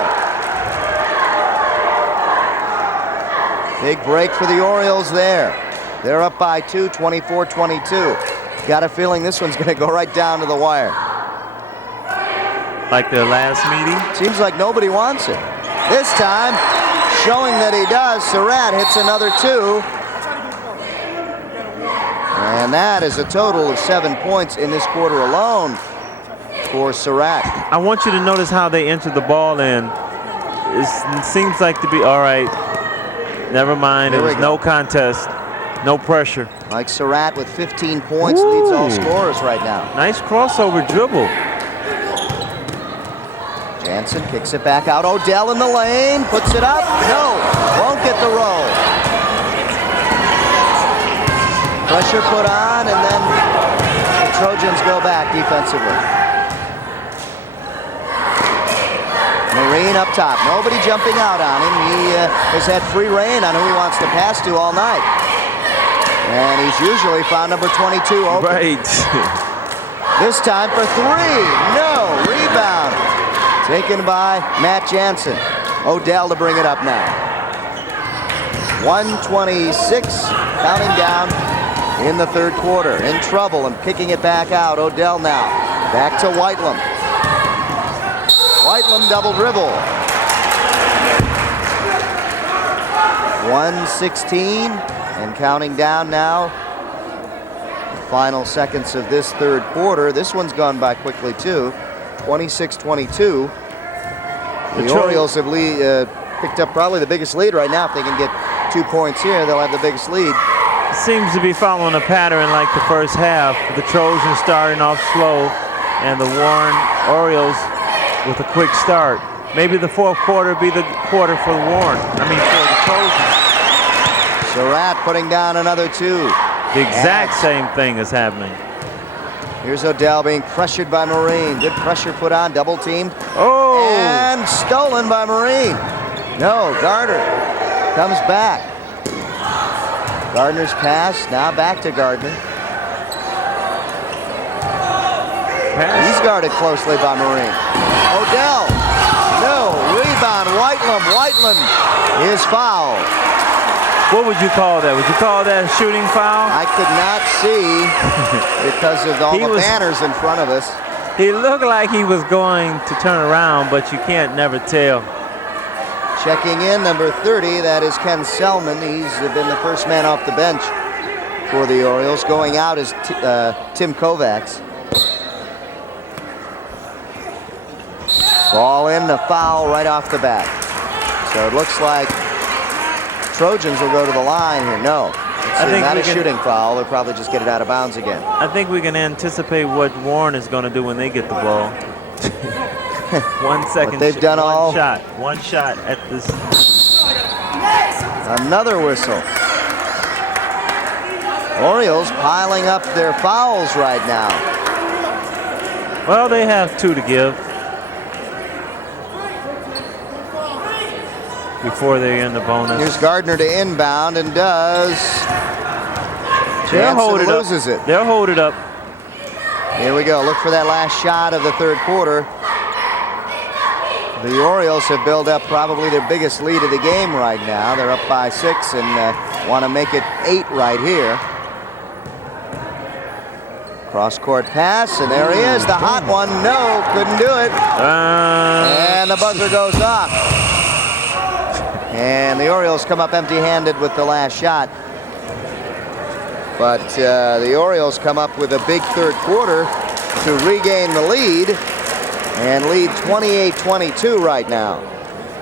Big break for the Orioles there. They're up by 2, 24-22. Got a feeling this one's going to go right down to the wire. Like their last meeting? Seems like nobody wants it. This time, showing that he does, Surratt hits another 2. And that is a total of 7 points in this quarter alone for Surratt. I want you to notice how they entered the ball in. It seems like to be, all right, never mind. It was no contest, no pressure. Mike Surratt with 15 points leads all scorers right now. Nice crossover dribble. Jansen kicks it back out. Odell in the lane, puts it up. No, won't get the roll. Pressure put on, and then the Trojans go back defensively. Marine up top. Nobody jumping out on him. He has had free reign on who he wants to pass to all night. And he's usually found number 22 open. Right. This time for 3. No. Rebound. Taken by Matt Jansen. Odell to bring it up now. 1:26, counting down in the third quarter. In trouble and kicking it back out. Odell now. Back to Whitelam. Whitelam double dribble. 1:16 and counting down now. The final seconds of this third quarter. This one's gone by quickly too. 26-22. The Orioles have picked up probably the biggest lead right now. If they can get 2 points here, they'll have the biggest lead. Seems to be following a pattern like the first half. The Trojans starting off slow and the Warren Orioles with a quick start. Maybe the fourth quarter be the quarter for the Warren. For the Trojans. Surratt putting down another 2. The exact same thing is happening. Here's Odell being pressured by Marine. Good pressure put on, double teamed. Oh! And stolen by Marine. No, Gardner comes back. Gardner's pass, now back to Gardner. He's guarded closely by Marine. Odell, no, rebound, Whitelam. Whitelam is fouled. What would you call that? Would you call that a shooting foul? I could not see because of all the banners in front of us. He looked like he was going to turn around, but you can't never tell. Checking in, number 30, that is Ken Selman. He's been the first man off the bench for the Orioles. Going out is Tim Kovacs. Ball in, a foul right off the bat. So it looks like Trojans will go to the line here. No, it's not a shooting foul. They'll probably just get it out of bounds again. I think we can anticipate what Warren is going to do when they get the ball. 1 second. But they've done all. One shot at this. Another whistle. Orioles piling up their fouls right now. Well, they have 2 to give before they end the bonus. Here's Gardner to inbound and does. They'll hold it up. Loses it. They'll hold it up. Here we go. Look for that last shot of the third quarter. The Orioles have built up probably their biggest lead of the game right now. They're up by 6 and want to make it 8 right here. Cross-court pass, and there he is, the hot one. No, couldn't do it. And the buzzer goes off. And the Orioles come up empty-handed with the last shot. But the Orioles come up with a big third quarter to regain the lead and lead 28-22 right now.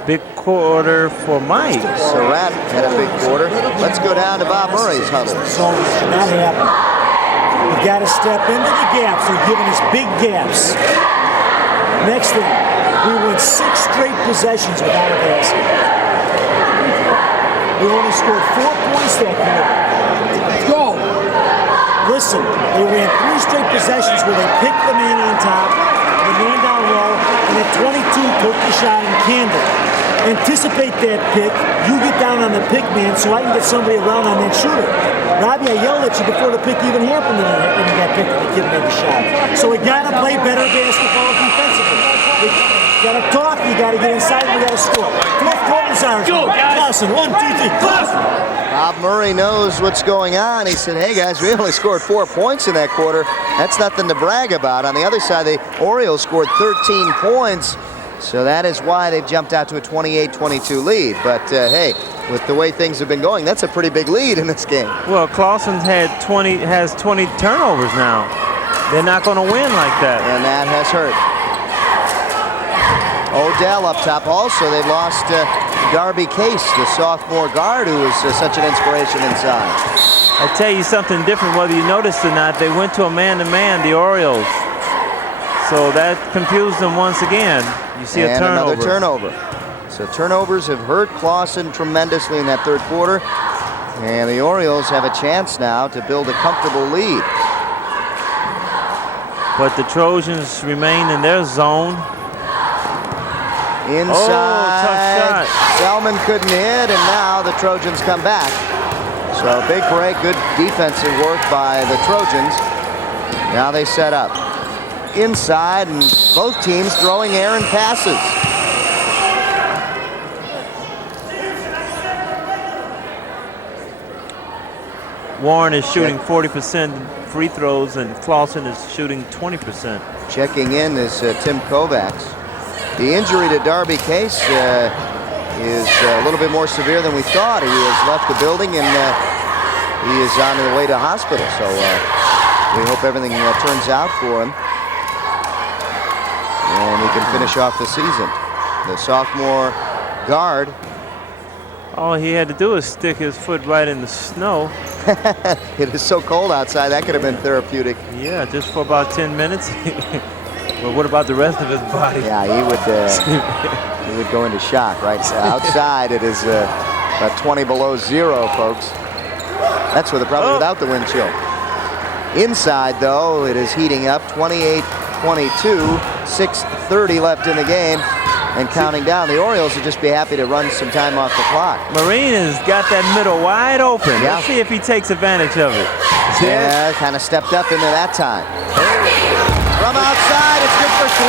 Big quarter for Mike. Surratt had a big quarter. Let's go down to Bob Murray's huddle. So should not happen. You've got to step into the gaps. They're giving us big gaps. Next thing, we went 6 straight possessions without a basket. We only scored 4 points that quarter. Go! Listen, they ran 3 straight possessions where they picked the man on top, the man down low, and at 22 took the shot and canned it. Anticipate that pick. You get down on the pick man so I can get somebody around on that shooter. Robbie, I yelled at you before the pick even happened when you got picked and the kid made the shot. So we got to play better basketball defensively. We got to talk, you got to get inside, we got to score. Fourth quarter's ours. Clawson, 1, 2, 3, Clawson! Bob Murray knows what's going on. He said, hey guys, we only scored 4 points in that quarter. That's nothing to brag about. On the other side, the Orioles scored 13 points. So that is why they've jumped out to a 28-22 lead. But hey, with the way things have been going, that's a pretty big lead in this game. Well, Clawson has 20 turnovers now. They're not going to win like that. And that has hurt. Odell up top also. They've lost Darby Case, the sophomore guard, who was such an inspiration inside. I tell you something different, whether you noticed or not, they went to a man-to-man, the Orioles. So that confused them once again. You see a turnover. Another turnover. So turnovers have hurt Clawson tremendously in that third quarter. And the Orioles have a chance now to build a comfortable lead. But the Trojans remain in their zone. Inside. Oh, tough shot. Selman couldn't hit, and now the Trojans come back. So big break, good defensive work by the Trojans. Now they set up. Inside, and both teams throwing errant passes. Warren is shooting 40% free throws, and Clawson is shooting 20%. Checking in is Tim Kovacs. The injury to Darby Case is a little bit more severe than we thought. He has left the building, and he is on the way to hospital. So we hope everything turns out for him, and he can finish off the season. The sophomore guard. All he had to do is stick his foot right in the snow. It is so cold outside, that could have been therapeutic. Yeah, just for about 10 minutes. But what about the rest of his body? Yeah, he would go into shock, right? Outside, it is about 20 below zero, folks. That's where the problem without the wind chill. Inside, though, it is heating up. 28-22, 6:30 left in the game. And counting down, the Orioles would just be happy to run some time off the clock. Marine has got that middle wide open. Yeah. Let's see if he takes advantage of it. Yeah, kind of stepped up into that time. From outside, it's good for 3.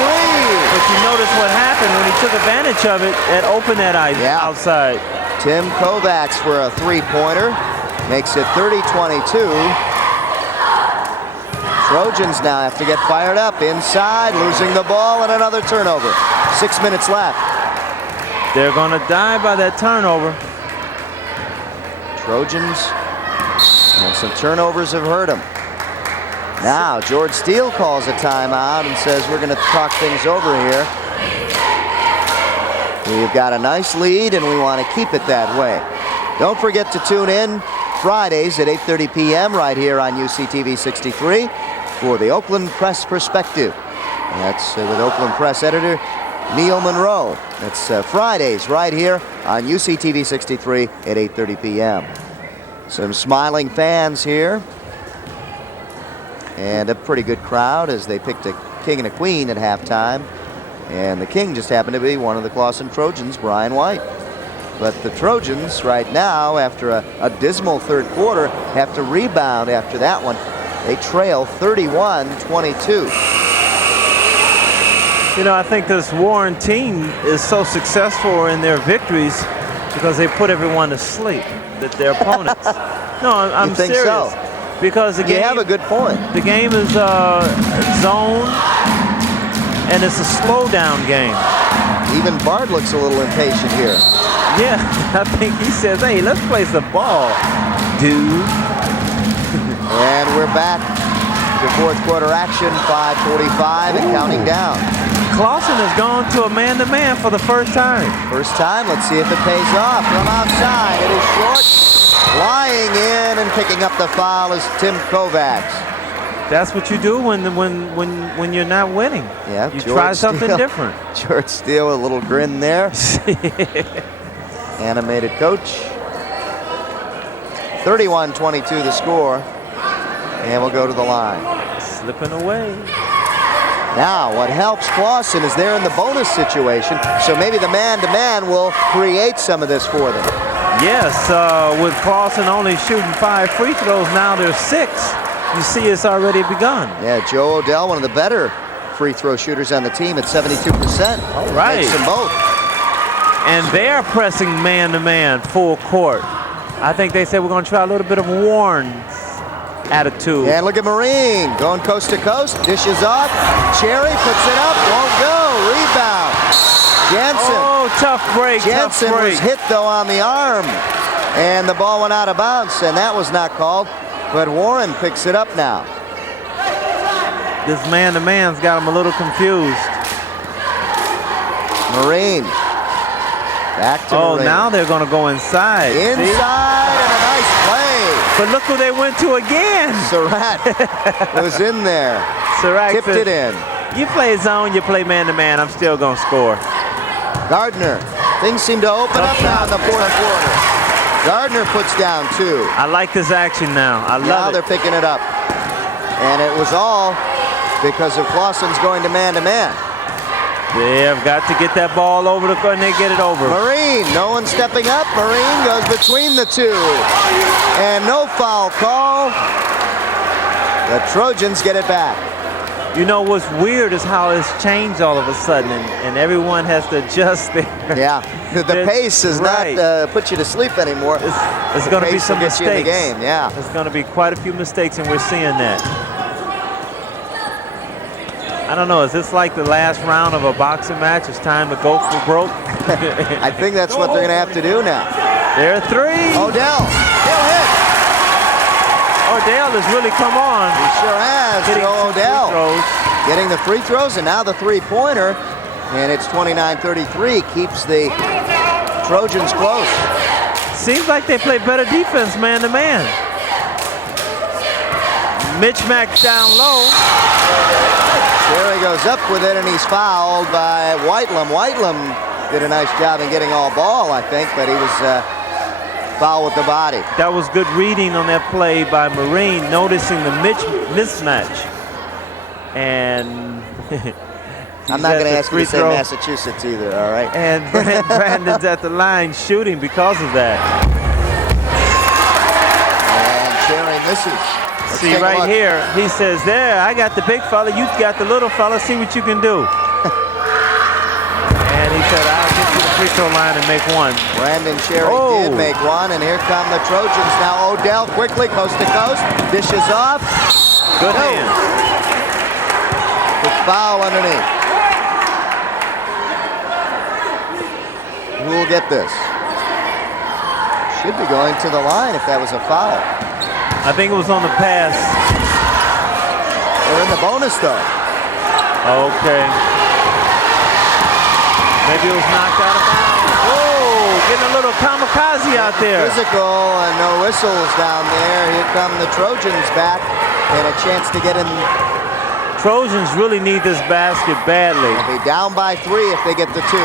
But you notice what happened when he took advantage of it and opened that outside. Tim Kovacs for a 3-pointer. Makes it 30-22. Trojans now have to get fired up. Inside, losing the ball, and another turnover. 6 minutes left. They're going to die by that turnover. Trojans, and some turnovers have hurt them. Now, George Steele calls a timeout and says we're going to talk things over here. We've got a nice lead, and we want to keep it that way. Don't forget to tune in Fridays at 8:30 p.m. right here on UCTV 63 for the Oakland Press Perspective. And that's with Oakland Press editor Neil Monroe. That's Fridays right here on UCTV 63 at 8:30 p.m. Some smiling fans here. And a pretty good crowd as they picked a king and a queen at halftime. And the king just happened to be one of the Clawson Trojans, Brian White. But the Trojans right now, after a dismal third quarter, have to rebound after that one. They trail 31-22. You know, I think this Warren team is so successful in their victories because they put everyone to sleep, that their opponents. No, I'm You think serious. so? Because the game, You have a good point. the game is zone, and it's a slow down game. Even Bard looks a little impatient here. Yeah, I think he says, hey, let's play some ball, dude. And we're back to fourth quarter action, 5:45 and counting down. Clawson has gone to a man-to-man for the first time. First time, let's see if it pays off. From outside, it is short. Flying in and picking up the foul is Tim Kovacs. That's what you do when you're not winning. Yeah, you George try something Steele. different. George Steele, a little grin there. Animated coach. 31-22 the score. And we'll go to the line. Slipping away. Now, what helps Clawson is they're in the bonus situation, so maybe the man-to-man will create some of this for them. Yes, with Clawson only shooting 5 free throws, now there's 6. You see it's already begun. Yeah, Joe Odell, one of the better free throw shooters on the team at 72%. All right. Makes them both. And they're pressing man-to-man full court. I think they said we're going to try a little bit of Warren's attitude. And look at Marine going coast to coast. Dishes off. Cherry puts it up. Won't go. Rebound. Jansen. Oh, tough break. Jansen tough break. was hit, though, on the arm. And the ball went out of bounds, and that was not called. But Warren picks it up now. This man-to-man's got him a little confused. Marine. Back to Oh, Marine. now they're going to go inside. Inside, See? and a nice play. But look who they went to again. Surratt was in there. Surratt Tipped says, it in. You play zone, you play man-to-man, I'm still going to score. Gardner. Things seem to open up now in the fourth quarter. Gardner puts down 2. I like this action now. I Now love they're it. picking it up. And it was all because of Clawson's going to man-to-man. They've got to get that ball over the court, and they get it over. Marine, no one stepping up. Marine goes between the two. And no foul call. The Trojans get it back. You know what's weird is how it's changed all of a sudden, and everyone has to adjust there. Yeah, the pace has right. not put you to sleep anymore. It's going to be some gets you in the mistakes. game, yeah. There's going to be quite a few mistakes, and we're seeing that. I don't know, is this like the last round of a boxing match? It's time to go for broke? I think that's what they're going to have to do now. There are 3. Odell, he'll hit. Odell has really come on. He sure has. Hitting Joe 2 Odell free throws. getting the free throws and now the three-pointer. And it's 29-33. Keeps the Trojans close. Seems like they play better defense man-to-man. Mitch Mack down low. There he goes up with it, and he's fouled by Whitelam. Whitelam did a nice job in getting all ball, I think, but he was fouled with the body. That was good reading on that play by Marine, noticing the mismatch. And I'm not going to ask you to say Massachusetts either, all right? And Brandon's at the line shooting because of that. And Cherry misses. Let's See take a right look. here, he says, there, I got the big fella, you got the little fella, see what you can do. And he said, I'll get to the free throw line and make one. Brandon Cherry did make one, and here come the Trojans. Now Odell quickly, coast to coast, dishes off. Good hands. The foul underneath. Who will get this? Should be going to the line if that was a foul. I think it was on the pass. They're in the bonus, though. Okay. Maybe it was knocked out of bounds. Whoa, getting a little kamikaze out there. Physical and no whistles down there. Here come the Trojans back and a chance to get in. Trojans really need this basket badly. They'll be down by 3 if they get the 2.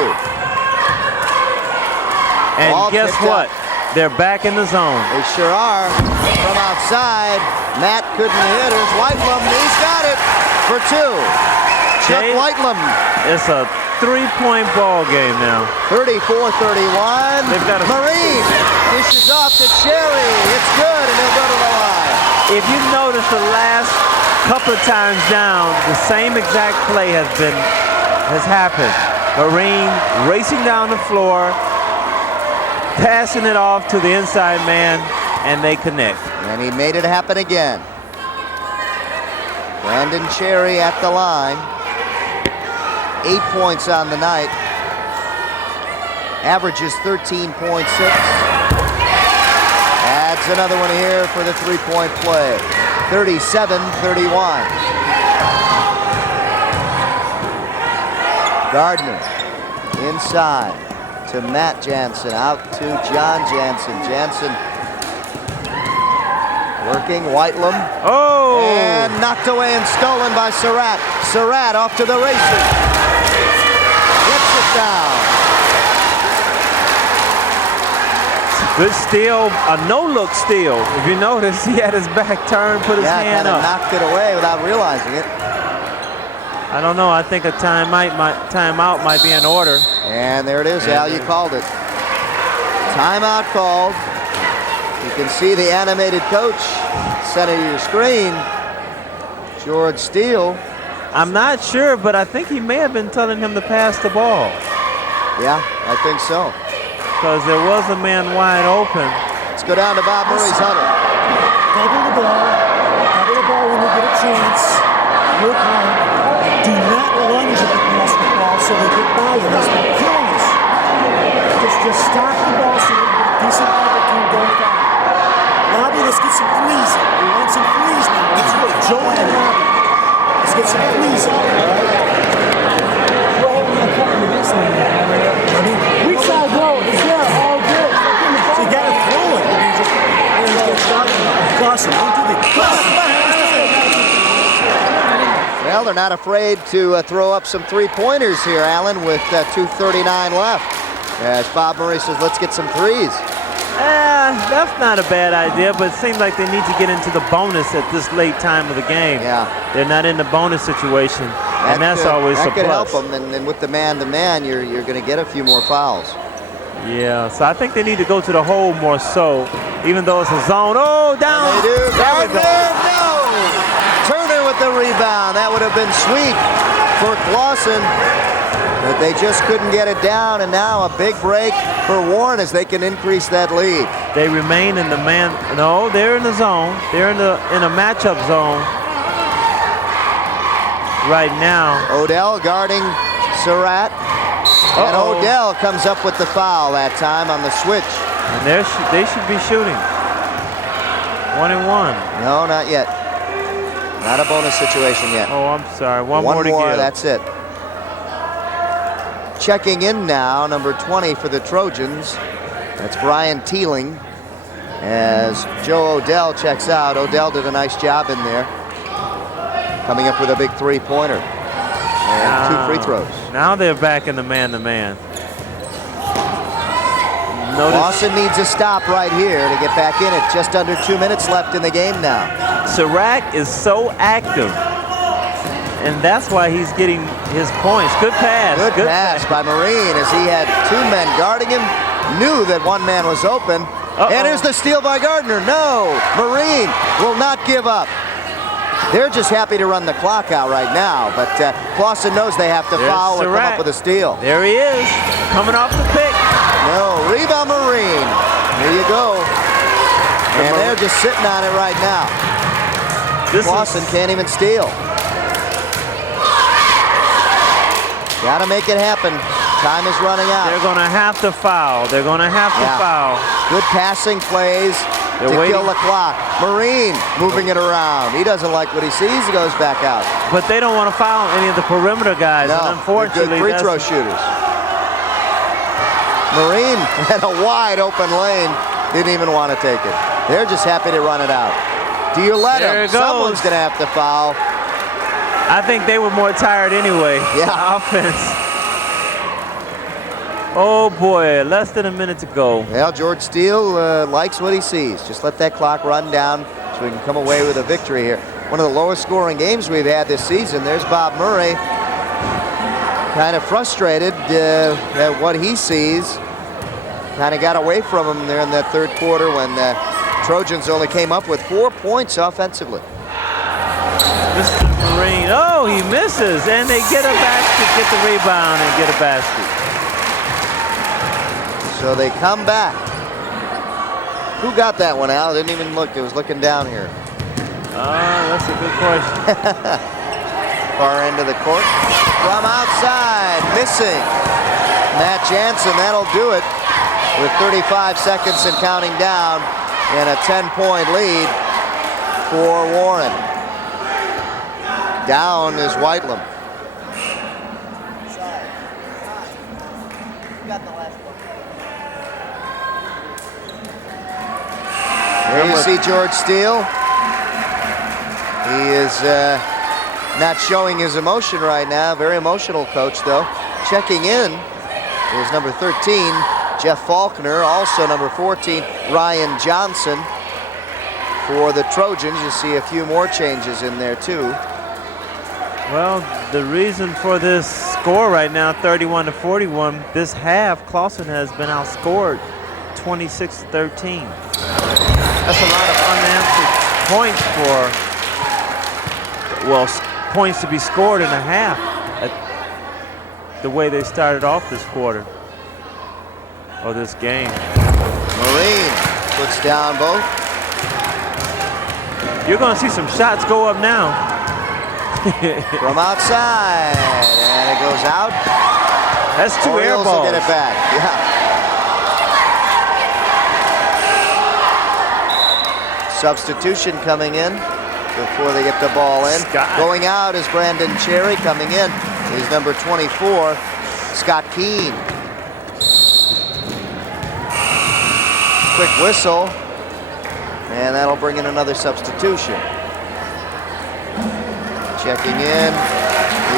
And Ball guess tipped what? up. They're back in the zone. They sure are. From outside, Matt couldn't hit. Here's Whitelam. He's got it for 2. Chuck Jay, Whitelam. It's a 3-point ball game now. 34-31. They've got a Marine dishes off to Cherry. It's good, and he'll go to the line. If you notice the last couple of times down, the same exact play has been has happened. Marine racing down the floor, passing it off to the inside man, and they connect. And he made it happen again. Brandon Cherry at the line. 8 points on the night. Averages 13.6. Adds another one here for the three-point play. 37-31. Gardner inside to Matt Jansen, out to John Jansen. Jansen working, Whitelam. Oh! And knocked away and stolen by Surratt. Surratt off to the races. Gets it down. Good steal, a no-look steal. If you notice, he had his back turned, put his hand up. Knocked it away without realizing it. I don't know. I think a timeout might be in order. And there it is, Al. You called it. Timeout called. You can see the animated coach center your screen. George Steele. I'm not sure, but I think he may have been telling him to pass the ball. Yeah, I think so. Because there was a man wide open. Let's go down to Bob Murray's huddle. Double the ball when you get a chance. Work hard. Do not lunge at the basketball so they get by you. That's what killing us. Just stop the ball so you get a decent opportunity going down. Robbie, let's get some threes. We want some threes now. Let's go. Joe and Robbie. Let's get some threes in. All right? Go ahead and cut in the next one. Weak side roll. It's there. All good. So you got to throw it. I mean, just get started. Clawson. Don't do the Well, they're not afraid to throw up some three-pointers here, Allen, with 2:39 left. As Bob Murray says, let's get some threes. That's not a bad idea, but it seems like they need to get into the bonus at this late time of the game. Yeah. They're not in the bonus situation, and that's always a plus. That could help them, and with the man-to-man, you're going to get a few more fouls. Yeah, so I think they need to go to the hole more so, even though it's a zone. Oh, down! And they do. Gardner, no! Turner with the rebound. That would have been sweet for Clawson, but they just couldn't get it down, and now a big break for Warren as they can increase that lead. They remain in the man. No, they're in the zone. They're in a matchup zone right now. Odell guarding Surratt. And Odell comes up with the foul that time on the switch. And they should be shooting. 1-1. No, not yet. Not a bonus situation yet. Oh, I'm sorry. One more to give. That's it. Checking in now, number 20 for the Trojans. That's Brian Teeling. As Joe Odell checks out. Odell did a nice job in there. Coming up with a big three-pointer. And 2 free throws. Now they're back in the man-to-man. Clawson needs a stop right here to get back in it. Just under 2 minutes left in the game now. Surratt is so active, and that's why he's getting his points. Good pass. Good pass by Marine as he had 2 men guarding him. Knew that 1 man was open. And here's the steal by Gardner. No, Marine will not give up. They're just happy to run the clock out right now, but Clawson knows they have to foul or come up with a steal. There he is, coming off the pick. No, rebound Marine. Here you go. And they're just sitting on it right now. Clawson can't even steal. Gotta make it happen. Time is running out. They're gonna have to foul. They're gonna have to foul. Good passing plays to kill the clock. Marine moving it around. He doesn't like what he sees. He goes back out. But they don't want to foul any of the perimeter guys. No, and unfortunately, good free throw shooters. Marine had a wide open lane. Didn't even want to take it. They're just happy to run it out. Do you let him? Someone's going to have to foul. I think they were more tired anyway. Yeah. Offense. Oh boy, less than a minute to go. Well, George Steele likes what he sees. Just let that clock run down so we can come away with a victory here. One of the lowest scoring games we've had this season. There's Bob Murray, kind of frustrated at what he sees. Kind of got away from him there in that third quarter when the Trojans only came up with 4 points offensively. Mr. Marine. Oh, he misses, and they get a basket, get the rebound, and get a basket. So they come back. Who got that one, Al? I didn't even look. It was looking down here. That's a good question. Far end of the court. From outside, missing. Matt Jansen, that'll do it with 35 seconds and counting down, and a 10-point lead for Warren. Down is Whitelam. There you see George Steele. He is not showing his emotion right now. Very emotional coach, though. Checking in is number 13, Jeff Faulkner. Also number 14, Ryan Johnson. For the Trojans, you see a few more changes in there, too. Well, the reason for this score right now, 31-41, this half, Clawson has been outscored 26-13. That's a lot of unanswered points points to be scored in a half at the way they started off this quarter or this game. Marine puts down both. You're going to see some shots go up now. From outside, and it goes out. That's two air Orioles balls. will get it back, yeah. Substitution coming in before they get the ball in. Scott. Going out is Brandon Cherry. Coming in is number 24, Scott Keene. Quick whistle, and that'll bring in another substitution. Checking in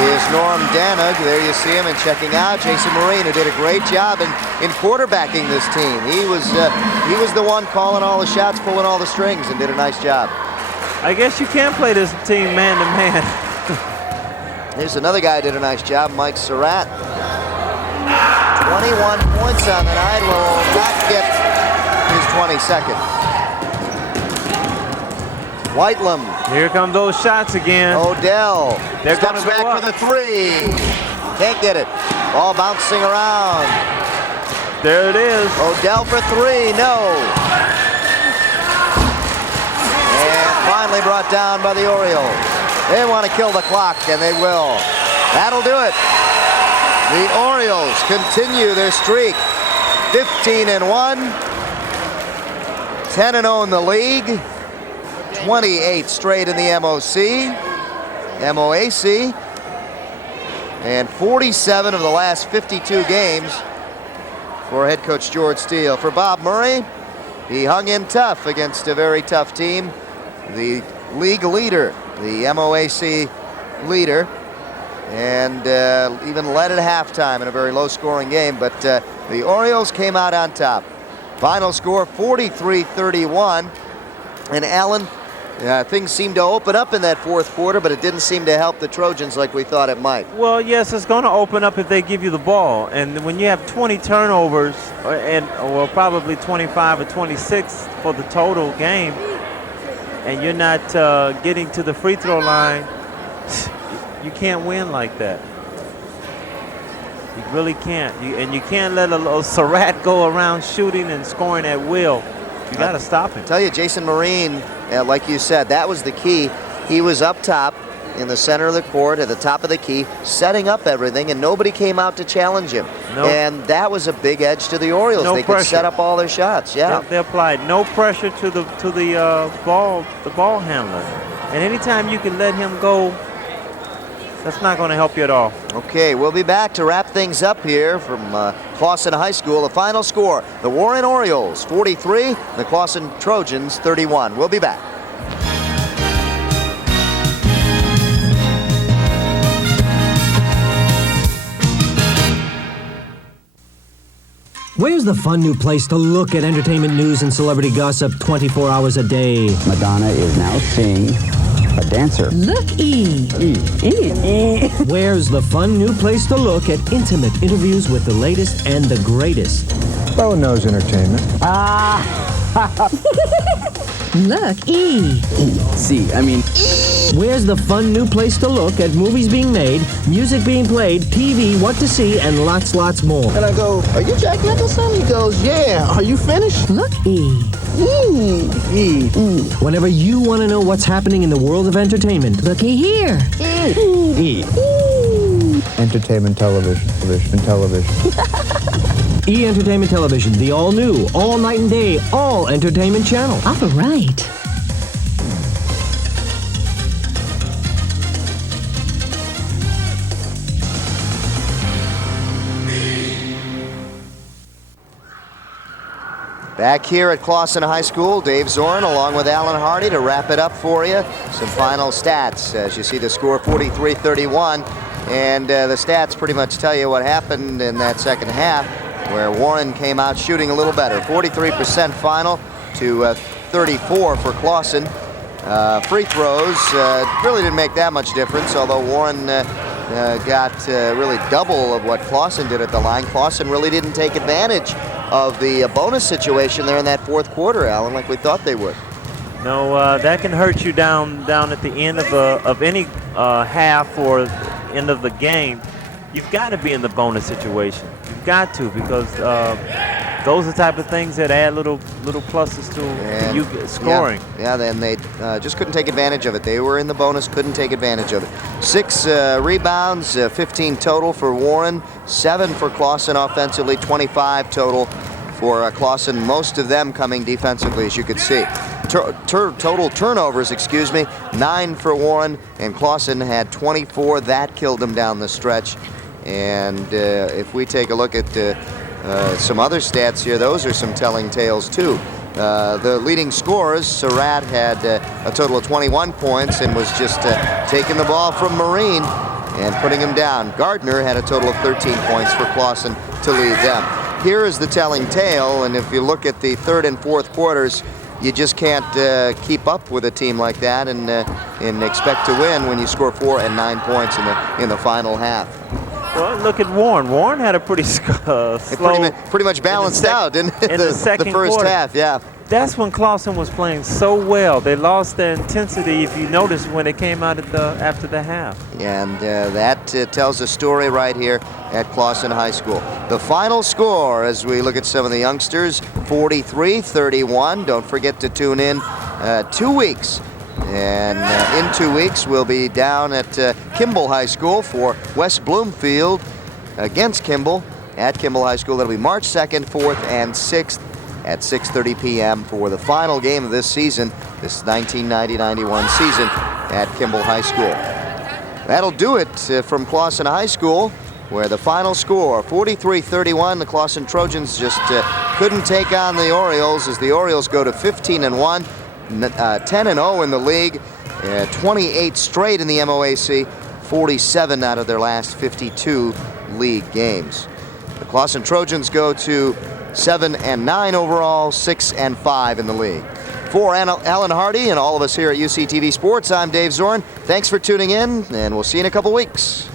is Norm Danog. There you see him, and checking out Jason Marine, who did a great job in quarterbacking this team. He was the one calling all the shots, pulling all the strings, and did a nice job. I guess you can play this team man to man. Here's another guy who did a nice job, Mike Surratt. 21 points on the night, will not get his 22nd. Whitelam. Here come those shots again. Odell. They're Steps gonna go back up. for the three. Can't get it. Ball bouncing around. There it is. Odell for three, no. And finally brought down by the Orioles. They want to kill the clock, and they will. That'll do it. The Orioles continue their streak. 15-1. 10-0 in the league. 28 straight in the MOAC. And 47 of the last 52 games for head coach George Steele. For Bob Murray, he hung in tough against a very tough team. The league leader, the MOAC leader, and even led at halftime in a very low-scoring game. But the Orioles came out on top. Final score 43-31. And Allen, things seemed to open up in that fourth quarter, but it didn't seem to help the Trojans like we thought it might. Well, yes, it's going to open up if they give you the ball. And when you have 20 turnovers, or probably 25 or 26 for the total game, and you're not getting to the free throw line, you can't win like that. You really can't. And you can't let a Surratt go around shooting and scoring at will. You got to stop him. I tell you, Jason Marine, like you said, that was the key. He was up top in the center of the court, at the top of the key, setting up everything, and nobody came out to challenge him. Nope. And that was a big edge to the Orioles. No they pressure. could set up all their shots. Yeah. They applied no pressure to the ball handler. And anytime you can let him go, that's not going to help you at all. Okay, we'll be back to wrap things up here from Clawson High School. The final score, the Warren Orioles 43, the Clawson Trojans 31. We'll be back. Where's the fun new place to look at entertainment news and celebrity gossip 24 hours a day? Madonna is now seeing a dancer. Look E. Where's the fun new place to look at intimate interviews with the latest and the greatest? Bo knows entertainment. Look, E. C, I mean, Where's the fun new place to look at movies being made, music being played, TV, what to see, and lots more. And I go, are you Jack Nicholson? He goes, yeah. Are you finished? Look, E. E. Whenever you want to know what's happening in the world of entertainment, Looky here. E. entertainment television. E Entertainment Television, the all-new, all night and day, all entertainment channel. All right. Back here at Clawson High School, Dave Zorn along with Alan Hardy to wrap it up for you. Some final stats. As you see the score, 43-31. And the stats pretty much tell you what happened in that second half, where Warren came out shooting a little better. 43% final to 34 for Clawson. Free throws really didn't make that much difference, although Warren got really double of what Clawson did at the line. Clawson really didn't take advantage of the bonus situation there in that fourth quarter, Alan, like we thought they would. No, that can hurt you down at the end of any half or end of the game. You've got to be in the bonus situation. You've got to, because those are the type of things that add little pluses to you scoring. Yeah, then they just couldn't take advantage of it. They were in the bonus, couldn't take advantage of it. 6 rebounds, 15 total for Warren, 7 for Clawson offensively, 25 total for Clawson, most of them coming defensively, as you could see. Total turnovers, 9 for Warren, and Clawson had 24. That killed him down the stretch. And if we take a look at some other stats here, those are some telling tales too. The leading scorers, Surratt had a total of 21 points and was just taking the ball from Marine and putting him down. Gardner had a total of 13 points for Clawson to lead them. Here is the telling tale, and if you look at the third and fourth quarters, you just can't keep up with a team like that and expect to win when you score 4 and 9 points in the final half. Well, look at Warren. Warren had a pretty slow. Pretty much balanced out, didn't it? In the second first quarter. half, yeah. That's when Clawson was playing so well. They lost their intensity, if you notice, when they came out after the half. And that tells a story right here at Clawson High School. The final score, as we look at some of the youngsters, 43-31. Don't forget to tune in 2 weeks. And in 2 weeks, we'll be down at Kimball High School for West Bloomfield against Kimball at Kimball High School. That'll be March 2nd, 4th, and 6th at 6:30 p.m. for the final game of this season, this 1990-91 season at Kimball High School. That'll do it from Clawson High School, where the final score, 43-31. The Clawson Trojans just couldn't take on the Orioles as the Orioles go to 15-1. 10-0 in the league, 28 straight in the MOAC, 47 out of their last 52 league games. The Clawson Trojans go to 7-9 overall, 6-5 in the league. For Alan Hardy and all of us here at UCTV Sports, I'm Dave Zorn. Thanks for tuning in, and we'll see you in a couple weeks.